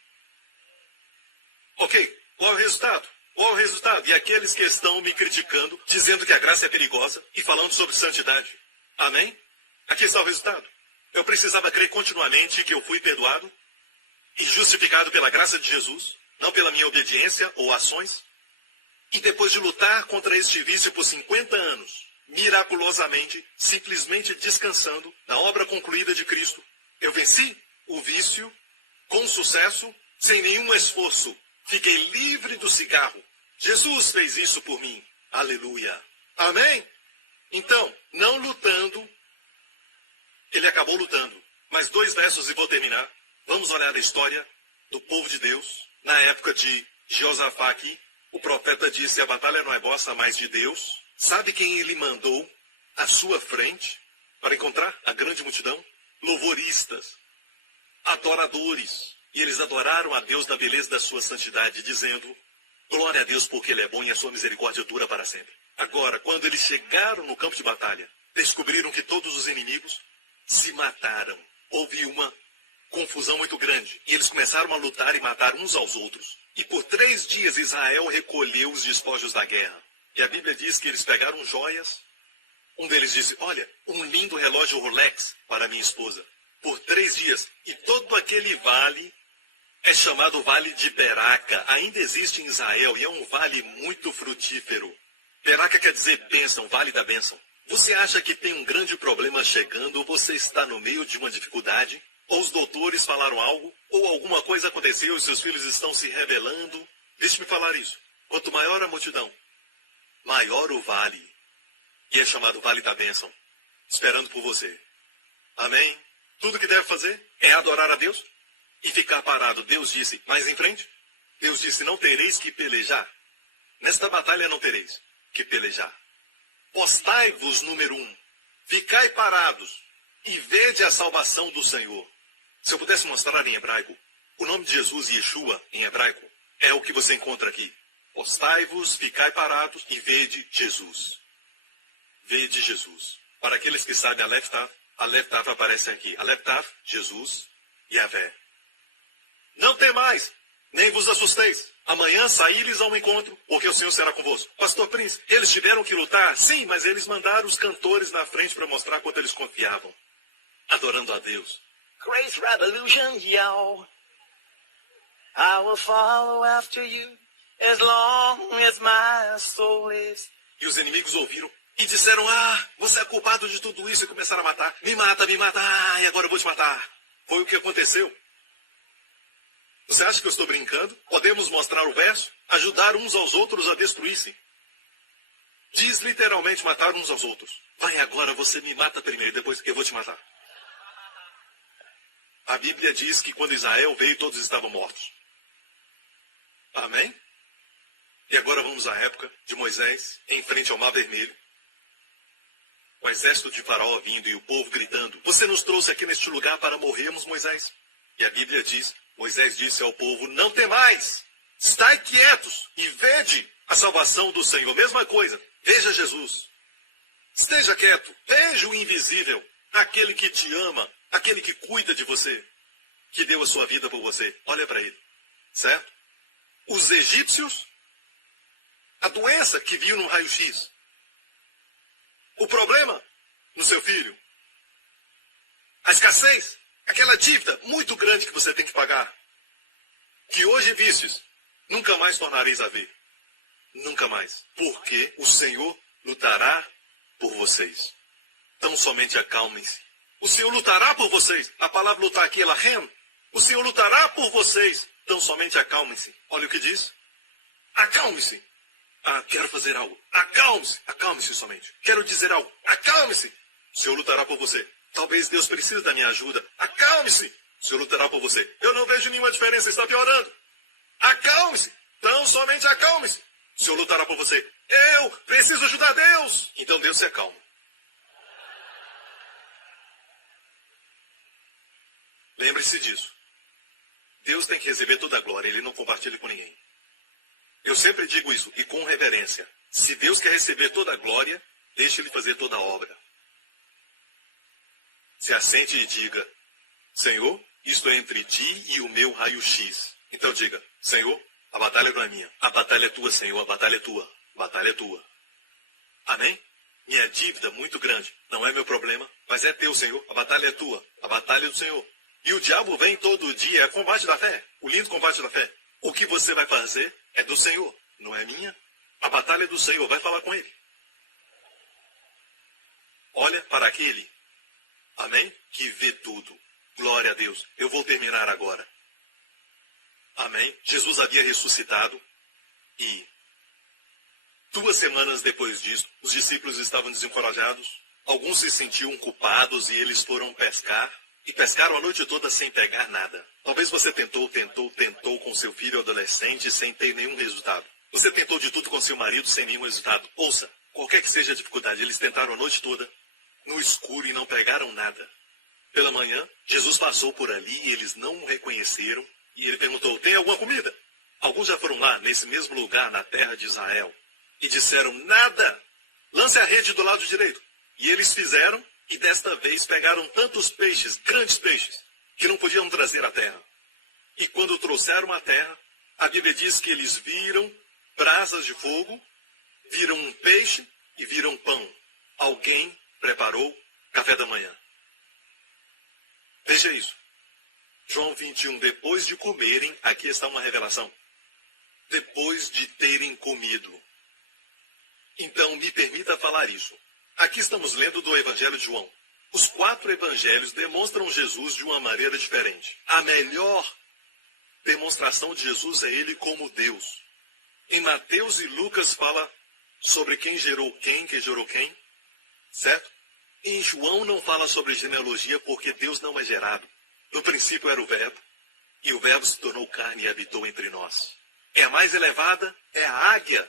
Ok, qual é o resultado? Qual é o resultado? E aqueles que estão me criticando, dizendo que a graça é perigosa e falando sobre santidade. Amém? Aqui está o resultado. Eu precisava crer continuamente que eu fui perdoado, e justificado pela graça de Jesus, não pela minha obediência ou ações, e depois de lutar contra este vício por 50 anos, miraculosamente, simplesmente descansando na obra concluída de Cristo, eu venci o vício com sucesso, sem nenhum esforço. Fiquei livre do cigarro. Jesus fez isso por mim. Aleluia. Amém? Então, não lutando, ele acabou lutando. Mais 2 versos e vou terminar. Vamos olhar a história do povo de Deus. Na época de Josafá aqui, o profeta disse, a batalha não é vossa, mas de Deus. Sabe quem ele mandou à sua frente para encontrar a grande multidão? Louvoristas, adoradores. E eles adoraram a Deus da beleza da sua santidade, dizendo, glória a Deus porque ele é bom e a sua misericórdia dura para sempre. Agora, quando eles chegaram no campo de batalha, descobriram que todos os inimigos se mataram. Houve uma confusão muito grande. E eles começaram a lutar e matar uns aos outros. E por 3 dias Israel recolheu os despojos da guerra. E a Bíblia diz que eles pegaram joias. Um deles disse, olha, um lindo relógio Rolex para minha esposa. Por 3 dias. E todo aquele vale é chamado Vale de Beraca. Ainda existe em Israel e é um vale muito frutífero. Beraca quer dizer bênção, vale da bênção. Você acha que tem um grande problema chegando, ou você está no meio de uma dificuldade, ou os doutores falaram algo, ou alguma coisa aconteceu e seus filhos estão se rebelando? Deixe-me falar isso. Quanto maior a multidão, maior o vale. E é chamado Vale da Bênção, esperando por você. Amém? Tudo que deve fazer é adorar a Deus e ficar parado. Deus disse, mais em frente, Deus disse, não tereis que pelejar. Nesta batalha não tereis que pelejar. Postai-vos, número 1. Ficai parados e vede a salvação do Senhor. Se eu pudesse mostrar em hebraico, o nome de Jesus, Yeshua, em hebraico, é o que você encontra aqui. Postai-vos, ficai parados e vede Jesus. Vede Jesus. Para aqueles que sabem a Leftav aparece aqui. A Leftav, Jesus, Yahvé. Não temais, nem vos assusteis. Amanhã saí-lhes ao encontro, porque o Senhor será convosco. Pastor Prince, eles tiveram que lutar? Sim, mas eles mandaram os cantores na frente para mostrar quanto eles confiavam. Adorando a Deus. Grace Revolution, yo. I will follow after you as long as my soul is. E os inimigos ouviram e disseram, você é culpado de tudo isso, e começaram a matar. Me mata, e agora eu vou te matar. Foi o que aconteceu. Você acha que eu estou brincando? Podemos mostrar o verso? Ajudar uns aos outros a destruir-se. Diz literalmente matar uns aos outros. Vai agora, você me mata primeiro, depois eu vou te matar. A Bíblia diz que quando Israel veio, todos estavam mortos. Amém? E agora vamos à época de Moisés, em frente ao Mar Vermelho. O exército de Faraó vindo e o povo gritando, você nos trouxe aqui neste lugar para morrermos, Moisés? E a Bíblia diz, Moisés disse ao povo, não temais, estai quietos e vede a salvação do Senhor. Mesma coisa, veja Jesus. Esteja quieto, veja o invisível, aquele que te ama, aquele que cuida de você, que deu a sua vida por você. Olha para ele, certo? Os egípcios, a doença que viu no raio-x, o problema no seu filho, a escassez, aquela dívida muito grande que você tem que pagar, que hoje vistes, nunca mais tornareis a ver. Nunca mais. Porque o Senhor lutará por vocês. Então somente acalmem-se. O Senhor lutará por vocês. A palavra lutar aqui é lahem. O Senhor lutará por vocês. Então somente acalmem-se. Olha o que diz. Acalme-se. Quero fazer algo. Acalme-se. Acalme-se somente. Quero dizer algo. Acalme-se. O Senhor lutará por você. Talvez Deus precise da minha ajuda. Acalme-se. O Senhor lutará por você. Eu não vejo nenhuma diferença. Está piorando. Acalme-se. Então somente acalme-se. O Senhor lutará por você. Eu preciso ajudar Deus. Então Deus se acalma. Lembre-se disso. Deus tem que receber toda a glória. Ele não compartilha com ninguém. Eu sempre digo isso, e com reverência. Se Deus quer receber toda a glória, deixe Ele fazer toda a obra. Se assente e diga, Senhor, isto é entre ti e o meu raio-x. Então diga, Senhor, a batalha não é minha. A batalha é tua, Senhor, a batalha é tua. A batalha é tua. Amém? Minha dívida muito grande não é meu problema, mas é teu, Senhor. A batalha é tua. A batalha é do Senhor. E o diabo vem todo dia, é combate da fé, o lindo combate da fé. O que você vai fazer é do Senhor, não é minha. A batalha é do Senhor, vai falar com ele. Olha para aquele, amém, que vê tudo. Glória a Deus. Eu vou terminar agora. Amém. Jesus havia ressuscitado e 2 semanas depois disso, os discípulos estavam desencorajados. Alguns se sentiam culpados e eles foram pescar. E pescaram a noite toda sem pegar nada. Talvez você tentou com seu filho adolescente sem ter nenhum resultado. Você tentou de tudo com seu marido sem nenhum resultado. Ouça, qualquer que seja a dificuldade, eles tentaram a noite toda no escuro e não pegaram nada. Pela manhã, Jesus passou por ali e eles não o reconheceram. E ele perguntou, tem alguma comida? Alguns já foram lá, nesse mesmo lugar, na terra de Israel. E disseram, nada! Lance a rede do lado direito. E eles fizeram. E desta vez pegaram tantos peixes, grandes peixes, que não podiam trazer à terra. E quando trouxeram à terra, a Bíblia diz que eles viram brasas de fogo, viram um peixe e viram pão. Alguém preparou café da manhã. Veja isso. João 21, depois de comerem, aqui está uma revelação. Depois de terem comido. Então, me permita falar isso. Aqui estamos lendo do Evangelho de João. Os 4 evangelhos demonstram Jesus de uma maneira diferente. A melhor demonstração de Jesus é ele como Deus. Em Mateus e Lucas fala sobre quem gerou quem certo? Em João não fala sobre genealogia porque Deus não é gerado. No princípio era o Verbo, e o Verbo se tornou carne e habitou entre nós. É a mais elevada, é a águia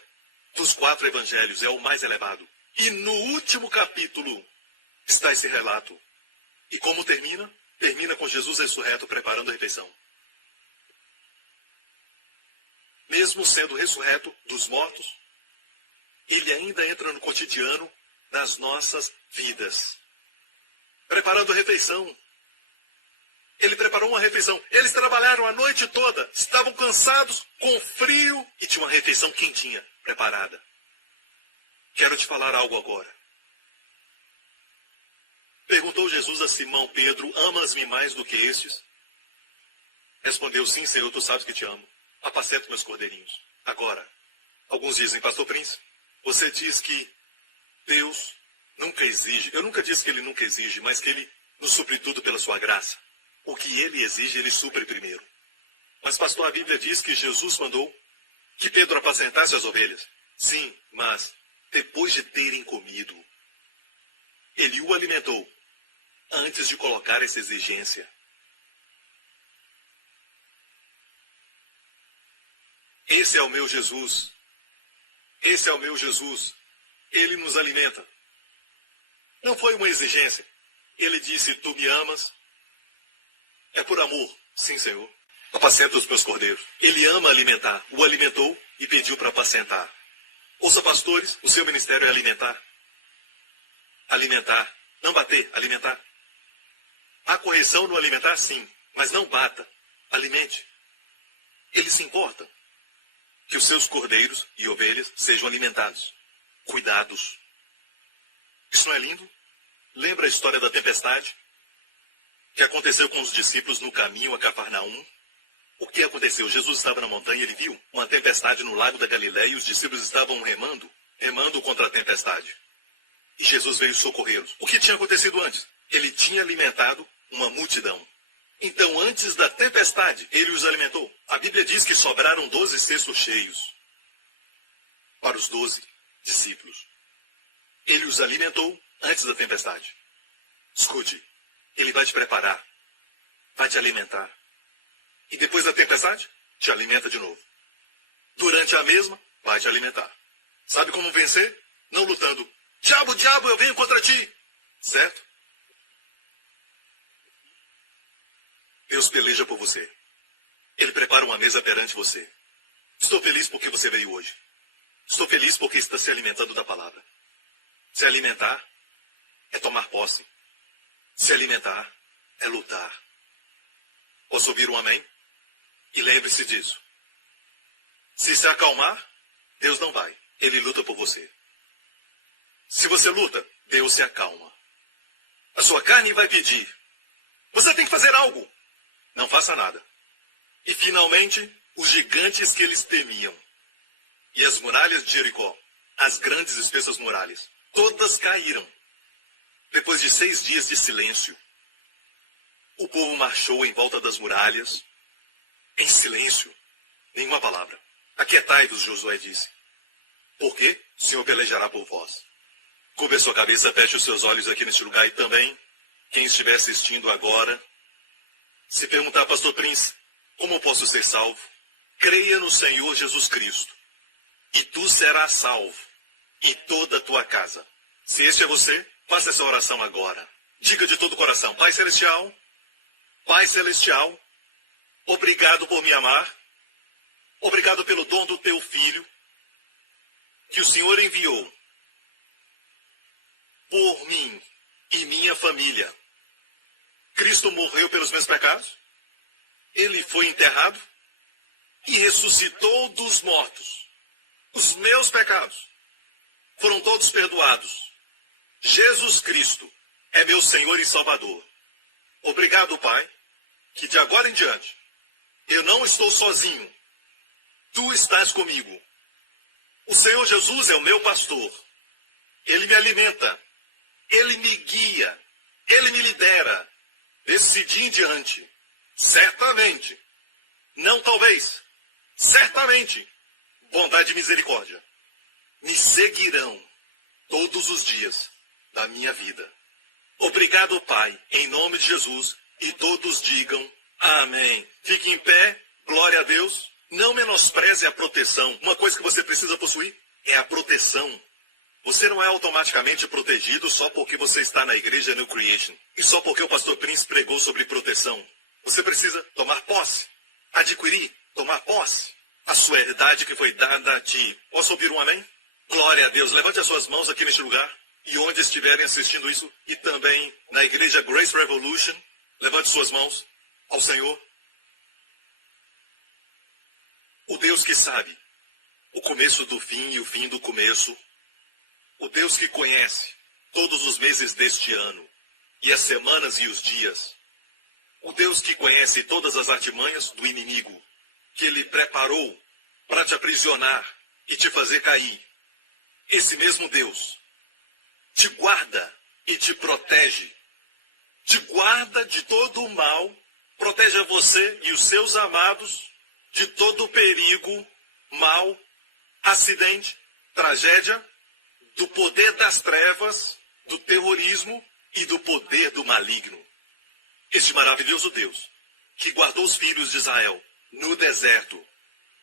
dos 4 evangelhos, é o mais elevado. E no último capítulo está esse relato. E como termina? Termina com Jesus ressurreto preparando a refeição. Mesmo sendo ressurreto dos mortos, ele ainda entra no cotidiano das nossas vidas. Preparando a refeição. Ele preparou uma refeição. Eles trabalharam a noite toda, estavam cansados, com frio, e tinha uma refeição quentinha, preparada. Quero te falar algo agora. Perguntou Jesus a Simão Pedro, amas-me mais do que estes? Respondeu, sim, Senhor, tu sabes que te amo. Apacento meus cordeirinhos. Agora, alguns dizem, pastor Príncipe, você diz que Deus nunca exige. Eu nunca disse que ele nunca exige, mas que ele nos supre tudo pela sua graça. O que ele exige, ele supre primeiro. Mas, pastor, a Bíblia diz que Jesus mandou que Pedro apacentasse as ovelhas. Sim, mas depois de terem comido, ele o alimentou antes de colocar essa exigência. Esse é o meu Jesus. Esse é o meu Jesus. Ele nos alimenta. Não foi uma exigência. Ele disse, tu me amas. É por amor. Sim, Senhor. Apacenta os meus cordeiros. Ele ama alimentar. O alimentou e pediu para apacentar. Ouça, pastores, o seu ministério é alimentar. Alimentar. Não bater, alimentar. Há correção no alimentar, sim. Mas não bata. Alimente. Ele se importa que os seus cordeiros e ovelhas sejam alimentados. Cuidados. Isso não é lindo? Lembra a história da tempestade que aconteceu com os discípulos no caminho a Cafarnaum? O que aconteceu? Jesus estava na montanha e ele viu uma tempestade no lago da Galileia e os discípulos estavam remando contra a tempestade. E Jesus veio socorrê-los. O que tinha acontecido antes? Ele tinha alimentado uma multidão. Então, antes da tempestade, ele os alimentou. A Bíblia diz que sobraram 12 cestos cheios para os 12 discípulos. Ele os alimentou antes da tempestade. Escute, ele vai te preparar, vai te alimentar. E depois da tempestade, te alimenta de novo. Durante a mesma, vai te alimentar. Sabe como vencer? Não lutando. Diabo, diabo, eu venho contra ti. Certo? Deus peleja por você. Ele prepara uma mesa perante você. Estou feliz porque você veio hoje. Estou feliz porque está se alimentando da palavra. Se alimentar é tomar posse. Se alimentar é lutar. Posso ouvir um amém? E lembre-se disso. Se acalmar, Deus não vai. Ele luta por você. Se você luta, Deus se acalma. A sua carne vai pedir. Você tem que fazer algo. Não faça nada. E finalmente, os gigantes que eles temiam. E as muralhas de Jericó, as grandes e espessas muralhas, todas caíram. Depois de 6 dias de silêncio, o povo marchou em volta das muralhas, em silêncio, nenhuma palavra. Aquietai-vos, Josué disse, porque o Senhor pelejará por vós. Cubra a sua cabeça, feche os seus olhos aqui neste lugar e também, quem estiver assistindo agora, se perguntar, Pastor Prince, como eu posso ser salvo? Creia no Senhor Jesus Cristo, e tu serás salvo, e toda a tua casa. Se este é você, faça essa oração agora. Diga de todo o coração, Pai Celestial, obrigado por me amar, obrigado pelo dom do teu Filho, que o Senhor enviou por mim e minha família. Cristo morreu pelos meus pecados, ele foi enterrado e ressuscitou dos mortos. Os meus pecados foram todos perdoados. Jesus Cristo é meu Senhor e Salvador. Obrigado, Pai, que de agora em diante eu não estou sozinho. Tu estás comigo. O Senhor Jesus é o meu pastor. Ele me alimenta. Ele me guia. Ele me lidera. Desse dia em diante, certamente, não talvez, certamente, bondade e misericórdia me seguirão todos os dias da minha vida. Obrigado, Pai, em nome de Jesus, e todos digam amém. Fique em pé, glória a Deus. Não menospreze a proteção. Uma coisa que você precisa possuir é a proteção. Você não é automaticamente protegido só porque você está na igreja New Creation e só porque o pastor Prince pregou sobre proteção. Você precisa tomar posse, adquirir, tomar posse a sua herdade que foi dada a ti. Posso ouvir um amém? Glória a Deus. Levante as suas mãos aqui neste lugar e onde estiverem assistindo isso e também na igreja Grace Revolution, levante suas mãos ao Senhor. O Deus que sabe o começo do fim e o fim do começo, o Deus que conhece todos os meses deste ano e as semanas e os dias, o Deus que conhece todas as artimanhas do inimigo, que ele preparou para te aprisionar e te fazer cair. Esse mesmo Deus te guarda e te protege. Te guarda de todo o mal, protege a você e os seus amados de todo o perigo, mal, acidente, tragédia, do poder das trevas, do terrorismo e do poder do maligno. Este maravilhoso Deus, que guardou os filhos de Israel no deserto,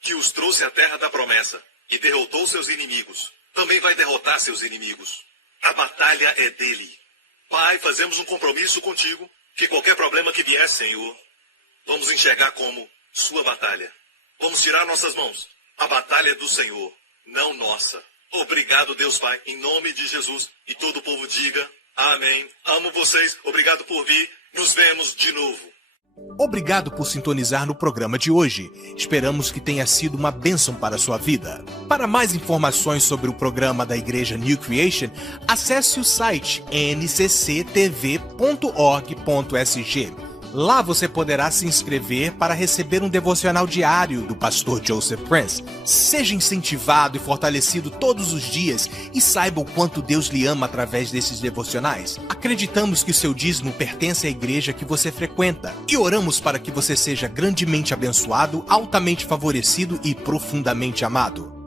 que os trouxe à terra da promessa e derrotou seus inimigos, também vai derrotar seus inimigos. A batalha é dele. Pai, fazemos um compromisso contigo, que qualquer problema que vier, Senhor, vamos enxergar como sua batalha. Vamos tirar nossas mãos. A batalha é do Senhor, não nossa. Obrigado, Deus Pai, em nome de Jesus. E todo o povo diga amém. Amo vocês, obrigado por vir. Nos vemos de novo. Obrigado por sintonizar no programa de hoje. Esperamos que tenha sido uma bênção para a sua vida. Para mais informações sobre o programa da Igreja New Creation, acesse o site ncctv.org.sg. Lá você poderá se inscrever para receber um devocional diário do pastor Joseph Prince. Seja incentivado e fortalecido todos os dias e saiba o quanto Deus lhe ama através desses devocionais. Acreditamos que o seu dízimo pertence à igreja que você frequenta e oramos para que você seja grandemente abençoado, altamente favorecido e profundamente amado.